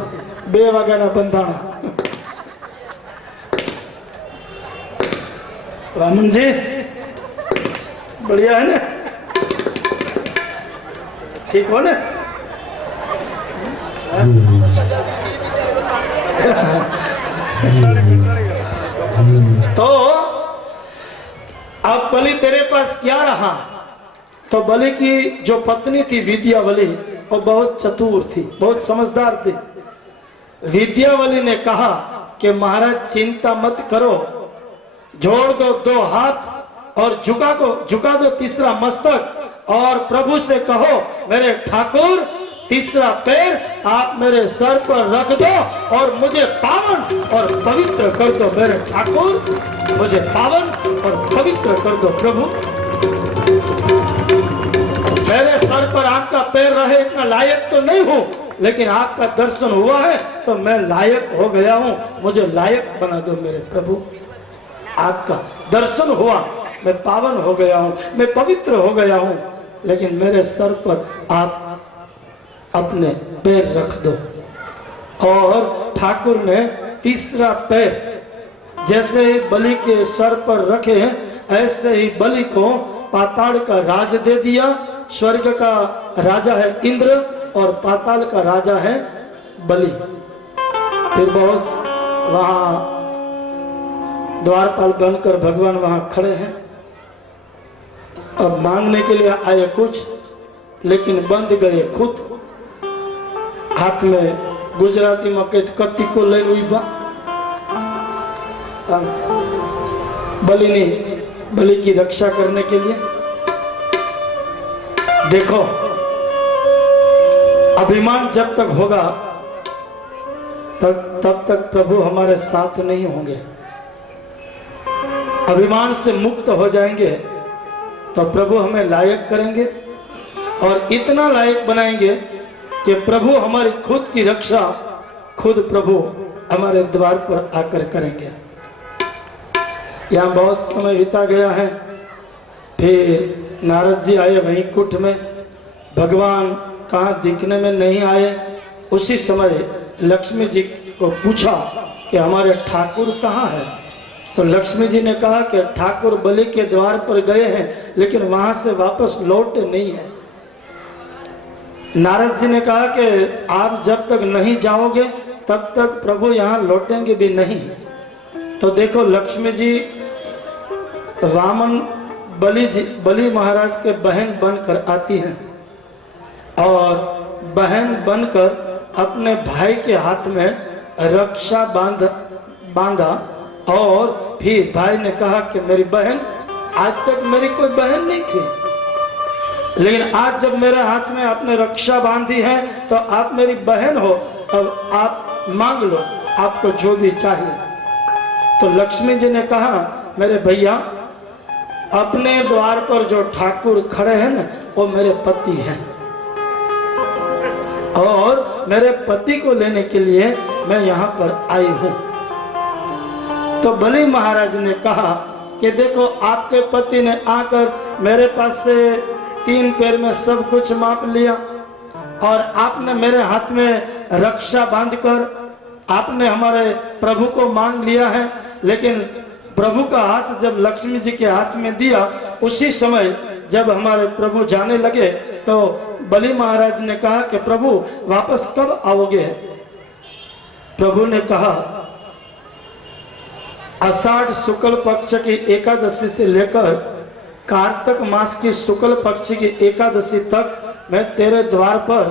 2 वाग्याना बंधाणा। वामन जी बढ़िया है ना, ठीक हो ना। तो अब बलि तेरे पास क्या रहा। तो बलि की जो पत्नी थी विद्यावली, वो बहुत चतुर थी, बहुत समझदार थी। विद्यावली ने कहा कि महाराज चिंता मत करो, जोड़ दो 2 हाथ और झुका दो तीसरा मस्तक और प्रभु से कहो मेरे ठाकुर तीसरा पैर आप मेरे सर पर रख दो और मुझे पावन और पवित्र कर दो। मेरे ठाकुर मुझे पावन और पवित्र कर दो प्रभु। मेरे सर पर आपका पैर रहे, इतना लायक तो नहीं हूं लेकिन आपका दर्शन हुआ है तो मैं लायक हो गया हूं, मुझे लायक बना दो मेरे प्रभु। आपका दर्शन हुआ, मैं पावन हो गया हूं, मैं पवित्र हो गया हूं, लेकिन मेरे सर पर आप अपने पैर रख दो। और ठाकुर ने तीसरा पैर जैसे ही बलि के सर पर रखे ऐसे ही बलि को पाताल का राज दे दिया। स्वर्ग का राजा है इंद्र और पाताल का राजा है बलि। फिर बहुत वहां द्वारपाल बनकर भगवान वहां खड़े हैं और मांगने के लिए आए कुछ, लेकिन बंद गए खुद। हाथ में गुजराती में कत्ती को ले उबा बलि की रक्षा करने के लिए। देखो अभिमान जब तक होगा तब तक प्रभु हमारे साथ नहीं होंगे। अभिमान से मुक्त हो जाएंगे तो प्रभु हमें लायक करेंगे और इतना लायक बनाएंगे कि प्रभु हमारी खुद की रक्षा खुद प्रभु हमारे द्वार पर आकर करेंगे। यहाँ बहुत समय बीता गया है। फिर नारद जी आए वैकुंठ में, भगवान कहाँ दिखने में नहीं आए। उसी समय लक्ष्मी जी को पूछा कि हमारे ठाकुर कहाँ है। तो लक्ष्मी जी ने कहा कि ठाकुर बलि के द्वार पर गए हैं लेकिन वहां से वापस लौटे नहीं है। नारद जी ने कहा कि आप जब तक नहीं जाओगे तब तक प्रभु यहाँ लौटेंगे भी नहीं। तो देखो लक्ष्मी जी वामन बलि महाराज के बहन बनकर आती हैं और बहन बनकर अपने भाई के हाथ में रक्षा बांधा और फिर भाई ने कहा कि मेरी बहन, आज तक मेरी कोई बहन नहीं थी, लेकिन आज जब मेरे हाथ में आपने रक्षा बांधी है तो आप मेरी बहन हो, अब आप मांग लो आपको जो भी चाहिए। तो लक्ष्मी जी ने कहा, मेरे भैया, अपने द्वार पर जो ठाकुर खड़े हैं ना, वो मेरे पति हैं और मेरे पति को लेने के लिए मैं यहाँ पर आई हूँ। तो बलि महाराज ने कहा कि देखो, आपके पति ने आकर मेरे पास से 3 पैर में सब कुछ माप लिया और आपने मेरे हाथ में रक्षा बांधकर आपने हमारे प्रभु को मांग लिया है, लेकिन प्रभु का हाथ जब लक्ष्मी जी के हाथ में दिया, उसी समय जब हमारे प्रभु जाने लगे तो बलि महाराज ने कहा कि प्रभु वापस कब आओगे? प्रभु ने कहा, आषाढ़ शुक्ल पक्ष की एकादशी से लेकर कार्तिक मास की शुक्ल पक्ष की एकादशी तक मैं तेरे द्वार पर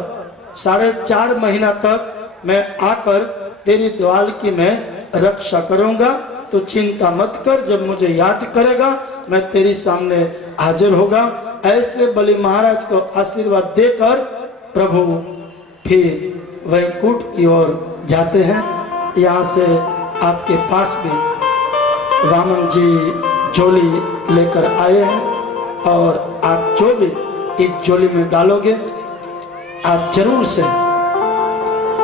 4.5 महीना तक मैं आकर तेरी द्वार की मैं रक्षा करूंगा। तो चिंता मत कर, जब मुझे याद करेगा मैं तेरी सामने हाजिर होगा। ऐसे बलि महाराज को आशीर्वाद देकर प्रभु फिर वैकुंठ की ओर जाते हैं। यहाँ से आपके पास भी वामन जी झोली लेकर आए हैं और आप जो भी इस झोली में डालोगे, आप जरूर से,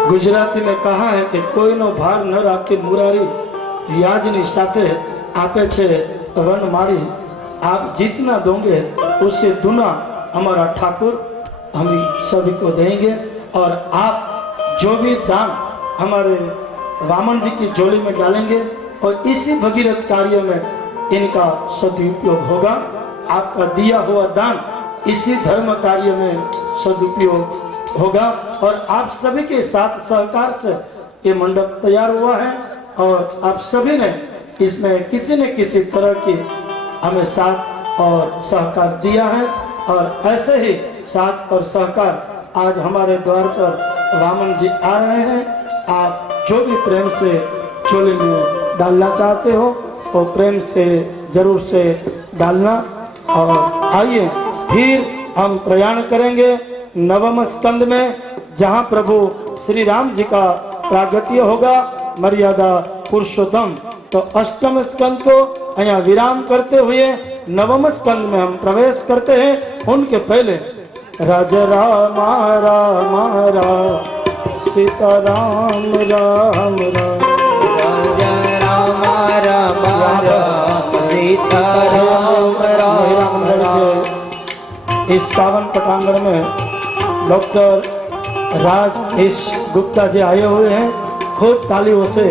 गुजराती में कहा है कि कोई नो भार न राखे मुरारी, व्याजनी साथे आपे छे वन मारी। आप जितना दोगे उससे दुना हमारा ठाकुर हम सभी को देंगे और आप जो भी दान हमारे वामन जी की झोली में डालेंगे और इसी भगीरथ कार्य में इनका सदुपयोग होगा। आपका दिया हुआ दान इसी धर्म कार्य में सदुपयोग होगा और आप सभी के साथ सहकार से ये मंडप तैयार हुआ है और आप सभी ने इसमें किसी न किसी तरह की हमें साथ और सहकार दिया है और ऐसे ही साथ और सहकार आज हमारे द्वार पर वामन जी आ रहे हैं। आप जो भी प्रेम से झोली में डालना चाहते हो वो प्रेम से जरूर से डालना। और आइए फिर हम प्रयाण करेंगे नवम स्कंद में, जहाँ प्रभु श्री राम जी का प्रागट्य होगा, मर्यादा पुरुषोत्तम। तो अष्टम स्कंद को यहाँ विराम करते हुए नवम स्कंद में हम प्रवेश करते हैं। उनके पहले राज राम राम राम सीता राम राम राम, राम राम राम सीता राम राम राम। इस पावन पटांगण में डॉक्टर राजेश गुप्ता जी आए हुए हैं, खूब तालियों से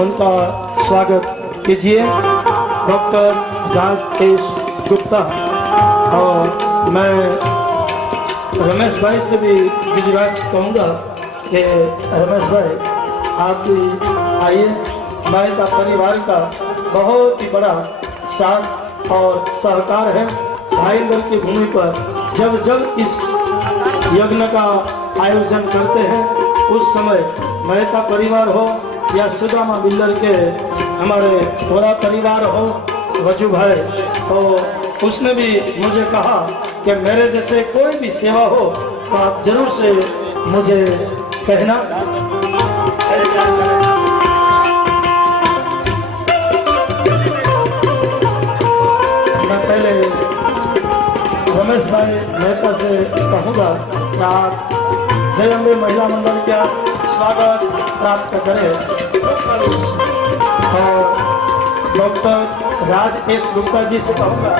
उनका स्वागत कीजिए। डॉक्टर राजेश गुप्ता। और मैं रमेश भाई से भी विजयराज कहूँगा कि रमेश भाई आप भी आइए। मेहता परिवार का बहुत ही बड़ा साथ और सहकार है। भाईगढ़ की भूमि पर जब जब इस यज्ञ का आयोजन करते हैं उस समय मेहता परिवार हो या सुदामा बिल्लर के हमारे थोड़ा परिवार हो, वजू भाई, तो उसने भी मुझे कहा कि मेरे जैसे कोई भी सेवा हो तो आप जरूर से मुझे कहना। मैं पहले रमेश भाई मेहता से कहूँगा कि आप जय अम्बे महिला मंडल का स्वागत प्राप्त करें और डॉक्टर राजेश गुप्ता जी से कहूँगा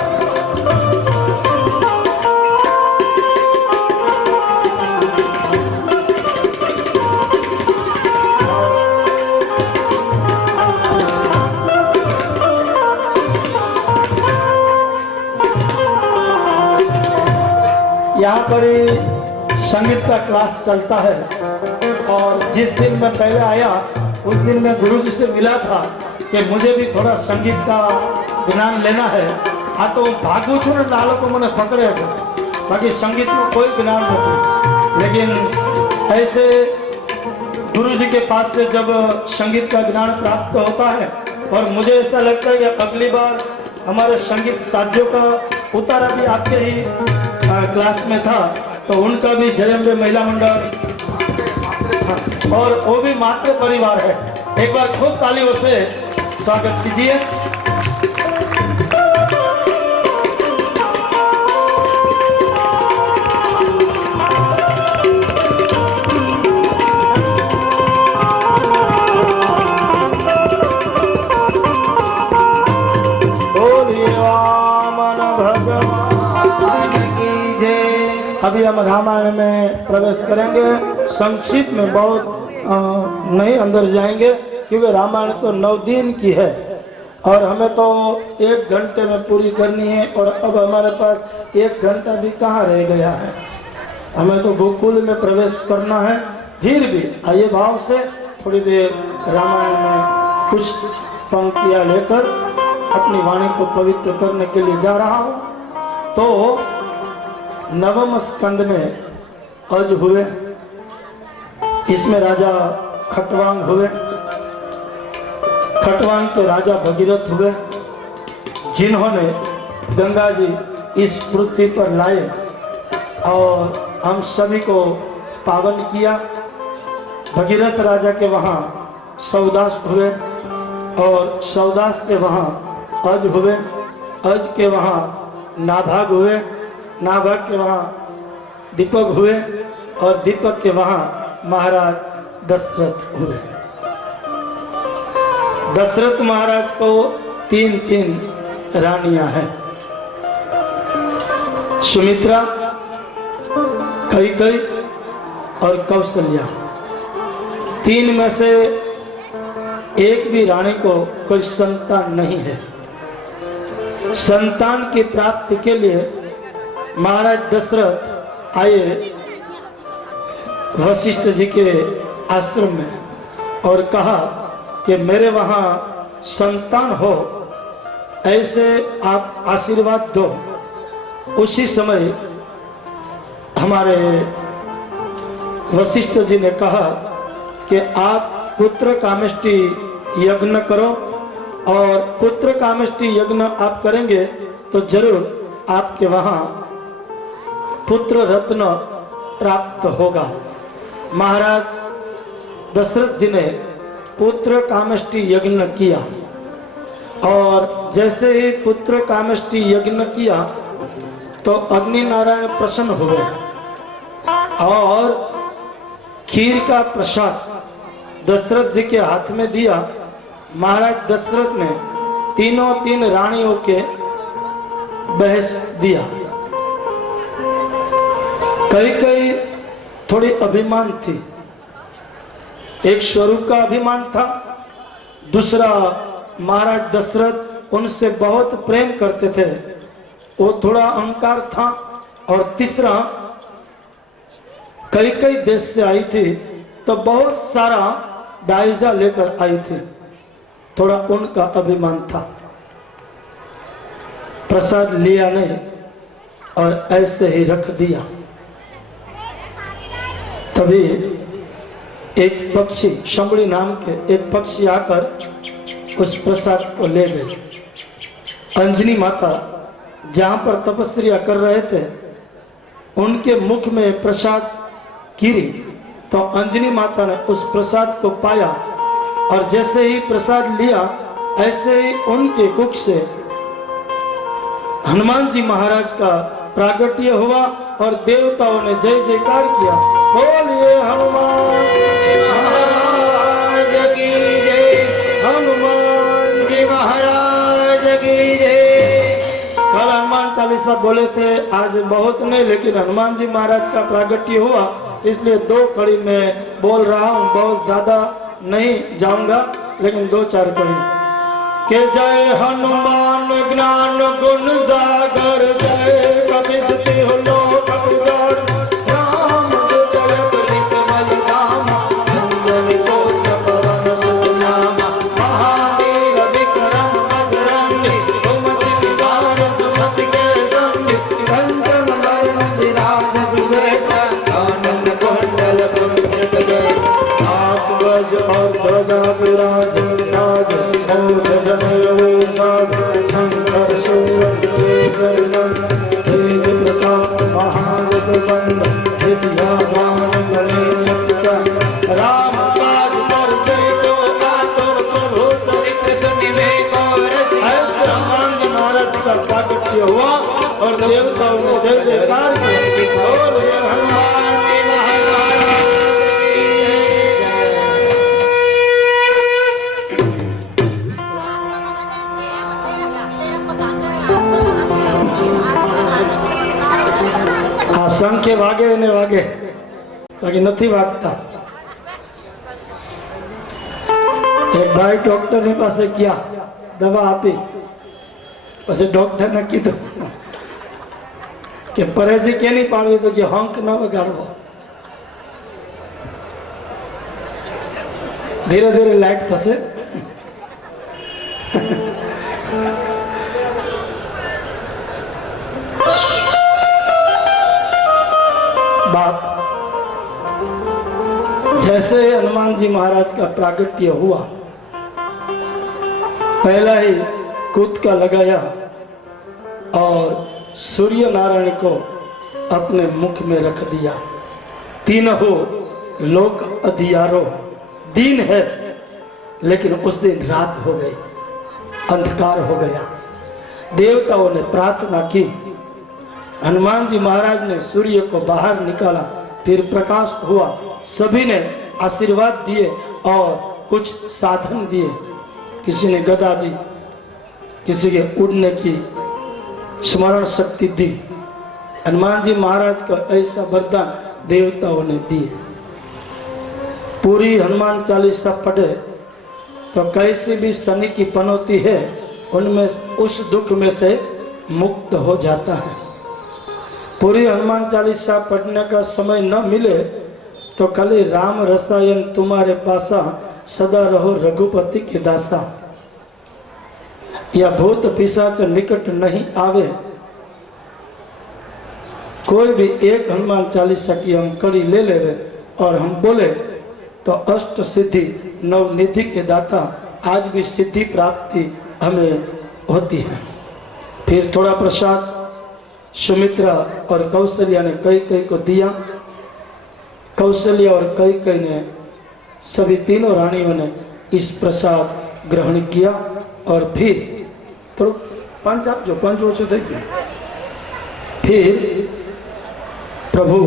यहाँ पर संगीत का क्लास चलता है और जिस दिन मैं पहले आया उस दिन मैं गुरु जी से मिला था कि मुझे भी थोड़ा संगीत का ज्ञान लेना है। हाँ तो भागू छू ने लालो को मैंने पकड़े थे, बाकी संगीत में कोई ज्ञान नहीं। लेकिन ऐसे गुरु जी के पास से जब संगीत का ज्ञान प्राप्त होता है और मुझे ऐसा लगता है कि अगली बार हमारे संगीत साथियों का उतारा भी आपके ही क्लास में था, तो उनका भी जयम्बे महिला मंडल और वो भी मातृ परिवार है। एक बार खूब तालियों से स्वागत कीजिए। अभी हम रामायण में प्रवेश करेंगे। संक्षिप्त में बहुत नहीं अंदर जाएंगे क्योंकि रामायण तो 9 दिन की है और हमें तो 1 घंटे में पूरी करनी है और अब हमारे पास 1 घंटा भी कहाँ रह गया है। हमें तो गोकुल में प्रवेश करना है। फिर भी आइए भाव से थोड़ी देर रामायण में कुछ पंक्तियाँ लेकर अपनी वाणी को पवित्र करने के लिए जा रहा हूँ। तो 9वें स्कंद में अज हुए, इसमें राजा खटवांग हुए। खटवांग के राजा भगीरथ हुए, जिन्होंने गंगा जी इस पृथ्वी पर लाए और हम सभी को पावन किया। भगीरथ राजा के वहाँ सौदास हुए और सौदास के वहाँ अज हुए, अज के वहाँ नाभाग हुए, नाभाग के वहाँ दीपक हुए और दीपक के वहाँ महाराज दशरथ हुए। दशरथ महाराज को 3 रानियां हैं, सुमित्रा, कैकेयी और कौशल्या। 3 में से एक भी रानी को कोई संतान नहीं है। संतान की प्राप्ति के लिए महाराज दशरथ आए वशिष्ठ जी के आश्रम में और कहा कि मेरे वहाँ संतान हो, ऐसे आप आशीर्वाद दो। उसी समय हमारे वशिष्ठ जी ने कहा कि आप पुत्र कामेष्टि यज्ञ करो और पुत्र कामेष्टि यज्ञ आप करेंगे तो जरूर आपके वहाँ पुत्र रत्न प्राप्त होगा। महाराज दशरथ जी ने पुत्र कामेष्टि यज्ञ किया और जैसे ही पुत्र कामेष्टि यज्ञ किया तो अग्नि नारायण प्रसन्न हुए और खीर का प्रसाद दशरथ जी के हाथ में दिया। महाराज दशरथ ने 3 रानियों के बहस दिया। कई थोड़ी अभिमान थी, एक स्वरूप का अभिमान था, दूसरा महाराज दशरथ उनसे बहुत प्रेम करते थे, वो थोड़ा अहंकार था, और तीसरा कई देश से आई थी तो बहुत सारा दाइजा लेकर आई थी, थोड़ा उनका अभिमान था। प्रसाद लिया नहीं और ऐसे ही रख दिया। तभी एक पक्षी, शंबड़ी नाम के एक पक्षी आकर उस प्रसाद को ले गए। अंजनी माता जहां पर तपस्या कर रहे थे उनके मुख में प्रसाद गिरी तो अंजनी माता ने उस प्रसाद को पाया और जैसे ही प्रसाद लिया ऐसे ही उनके कुख से हनुमान जी महाराज का प्रागट्य हुआ और देवताओं ने जय जयकार किया। बोलिए हनुमान महाराज की जय, हनुमान जी महाराज की जय। कल हनुमान चालीसा बोले थे, आज बहुत नहीं, लेकिन हनुमान जी महाराज का प्रागट्य हुआ इसलिए 2 कड़ी में बोल रहा हूँ, बहुत ज्यादा नहीं जाऊंगा, लेकिन 2-4 कड़ी के जय हनुमान ज्ञान गुण सागर, जय कपि हो लोक उजाड़, राम जगत नित बल धामा, सुंदर कोट पवन सुत नामा, महावीर विक्रम बजरंगी, सुमति निवार सुमति के संगी, कंचन बरन विराज विवेक, आनंद भगवान बने मुक्ता राम काज करते तो आतुर प्रभु चरित्र सुनिवे को रसिया ऐसे हनुमान जी महाराज का प्राकट्य हुआ और देवताओं ने जय जयकार किया। बोल हनुमान जी महाराज આ સંખ્ય વાગે અને વાગે બાકી નથી વાગતા। એક ભાઈ ડોક્ટરની પાસે ગયા, દવા આપી, પછી ડોક્ટરને કીધું કે પરેજી કેની પાડવી, તો કે હંક ન વગાડવો। ધીરે ધીરે લાઈટ થશે। बाप जैसे हनुमान जी महाराज का प्रागट्य हुआ, पहला ही कूदका लगाया और सूर्य नारायण को अपने मुख में रख दिया। तीनों लोक अधियारो, दिन है लेकिन उस दिन रात हो गई, अंधकार हो गया। देवताओं ने प्रार्थना की, हनुमान जी महाराज ने सूर्य को बाहर निकाला, फिर प्रकाश हुआ। सभी ने आशीर्वाद दिए और कुछ साधन दिए, किसी ने गदा दी, किसी के उड़ने की स्मरण शक्ति दी। हनुमान जी महाराज का ऐसा वरदान देवताओं ने दिए। पूरी हनुमान चालीसा पढ़े तो कैसी भी शनि की पनौती है उनमें उस दुख में से मुक्त हो जाता है। पूरी हनुमान चालीसा पढ़ने का समय न मिले तो खाली राम रसायन तुम्हारे पासा, सदा रहो रघुपति के दासा। या भूत पिशाच निकट नहीं आवे, कोई भी एक हनुमान चालीसा की हम कड़ी ले लेवे और हम बोले तो अष्ट सिद्धि नवनिधि के दाता आज भी सिद्धि प्राप्ति हमें होती है। फिर थोड़ा प्रसाद सुमित्रा और कौशल्या ने कई को दिया। कौशल्या और कई ने, सभी तीनों रानियों ने इस प्रसाद ग्रहण किया और फिर तो पंच आप जो पंच वो थे, फिर प्रभु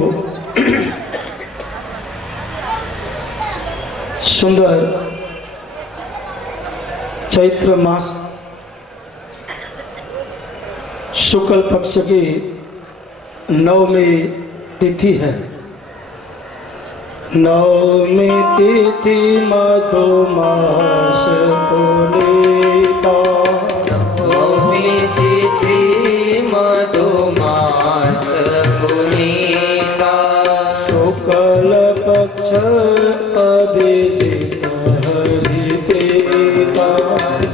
सुंदर चैत्र मास शुक्ल पक्ष की नवमी तिथि है। नवमी तिथि मधुमास पुनीता, नवमी तिथि मधुमास पुनीता, शुक्ल पक्ष अभिजित हरितेता,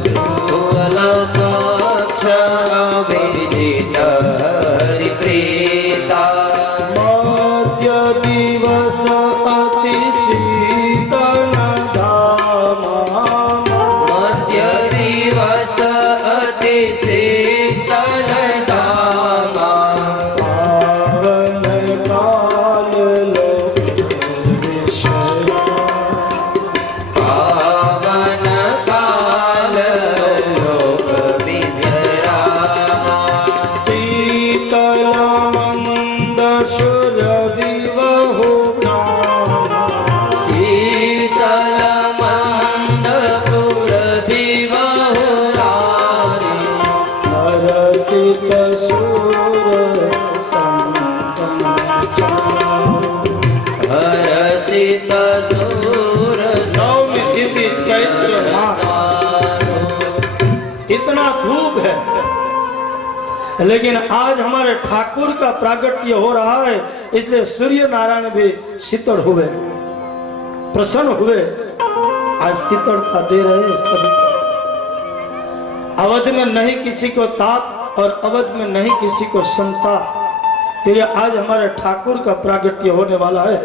शुक्ल पक्ष अभिजित हरिप्रीता, मध्य दिवस अति शीतल धामा, मध्य दिवस अति शीतल धामा, पावन काल लोकेश्वरा, पावन काल लोक विश्रामा, शीतल मंद सुरविवहु नामा, शीतल मंद सुरभिवहु रामे, हरषित सुर संतन चारु। हर्षित सुर नवमी तिथि चैत्र मास, इतना धूप है लेकिन आज हमारे ठाकुर का प्रागट्य हो रहा है, इसलिए सूर्य नारायण भी शीतल हुए, प्रसन्न हुए। आज शीतलता दे रहे सभी को। अवध में नहीं किसी को ताप और अवध में नहीं किसी को संताप, क्योंकि आज हमारे ठाकुर का प्रागट्य होने वाला है,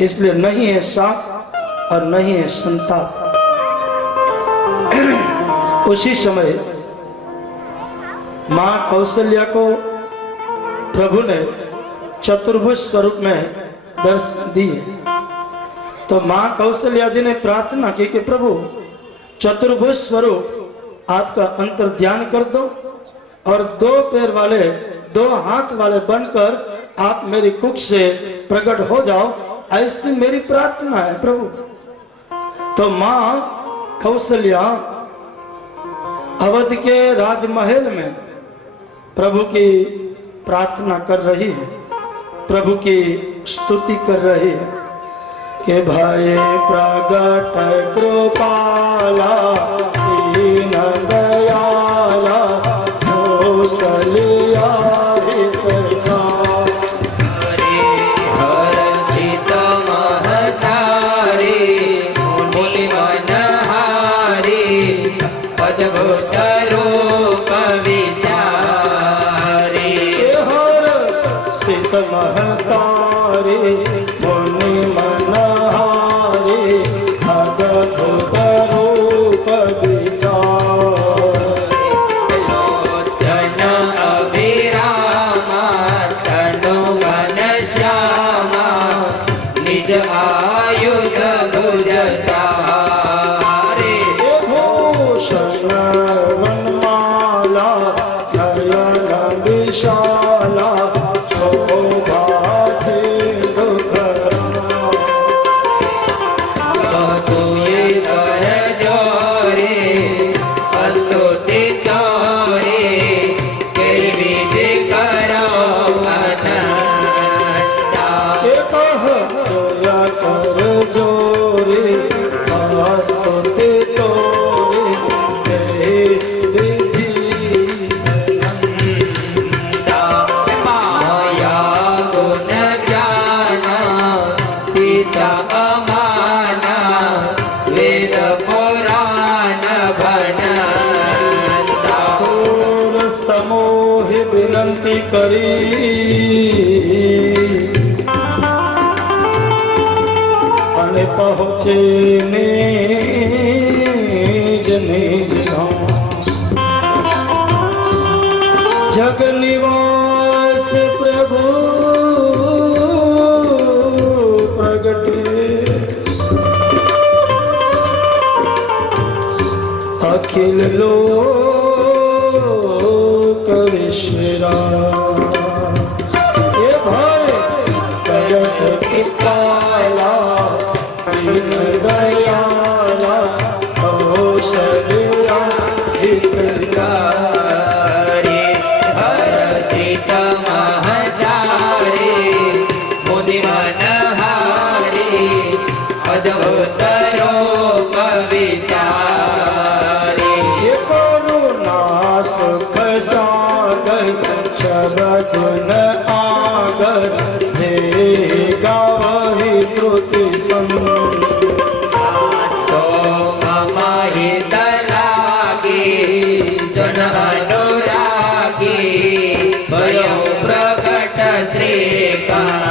इसलिए नहीं है साप और नहीं है संताप। उसी समय मां कौशल्या को प्रभु ने चतुर्भुज स्वरूप में दर्शन दिए। तो माँ कौशल्या जी ने प्रार्थना की कि प्रभु चतुर्भुज स्वरूप आपका अंतर ध्यान कर दो और 2 पैर वाले 2 हाथ वाले बनकर आप मेरी कुख से प्रकट हो जाओ, ऐसी मेरी प्रार्थना है प्रभु। तो माँ कौशल्या अवध के राजमहल में प्रभु की प्रार्थना कर रही है, प्रभु की स्तुति कर रही है कि भाई प्रगट कृपाला दीन दयाला कौशल्या हितैषा। हर्षित महतारी मुनि मनहारी अद्भुत रूप विचारी। हर्षित महतारी मुनि मनहारी अद्भुत रूप विचारी। जन अभिरामा तनु घनश्यामा निज आयुध भुज सहारे। भूषण वनमाला नयन विशाला शोभा सिंधुकरा। तुये कर जोरे स्तुति चोरे विधि करो अनंता। दया कर जोरे स्तुति तोरे विधि माया गुण ज्ञान सीता अमाना वेद पुराण भनता। और समूह विनंती करी अने पहुँचे निज निज धाम। जग निवास प्रभु प्रगटे अखिल लोक विश्राम। ये भाई जगत की काला दीन दयाला कौशल्या हितकारी। हर्षित महतारी मुनि मनहारी अद्भुत रूप विचारी। ये करुणा सुख सागर शब्द गुण आगर हे गावहि श्रुति संग। सो मम हित लागी जन अनुरागी भयो प्रकट श्रीकांता।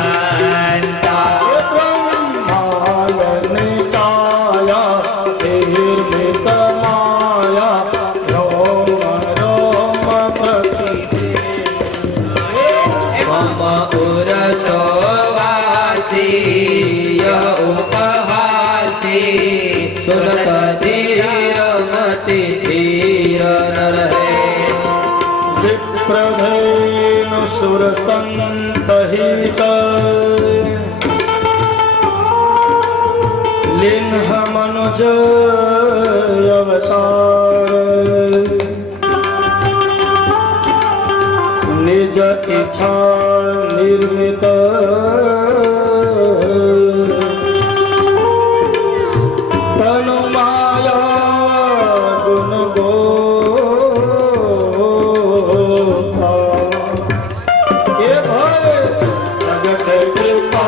ब्रह्मालनिताया निर्मित माया रोम रोम प्रकृति। मम उरसोवासी यः उपहासी सुरत धीर मति धीर नर है। विप्रधेनु सुरसंतहित लिन्ह मनुज अवतार। निज इच्छा निर्मित तनु माया गुण गोथा। ये भय जगत कृपा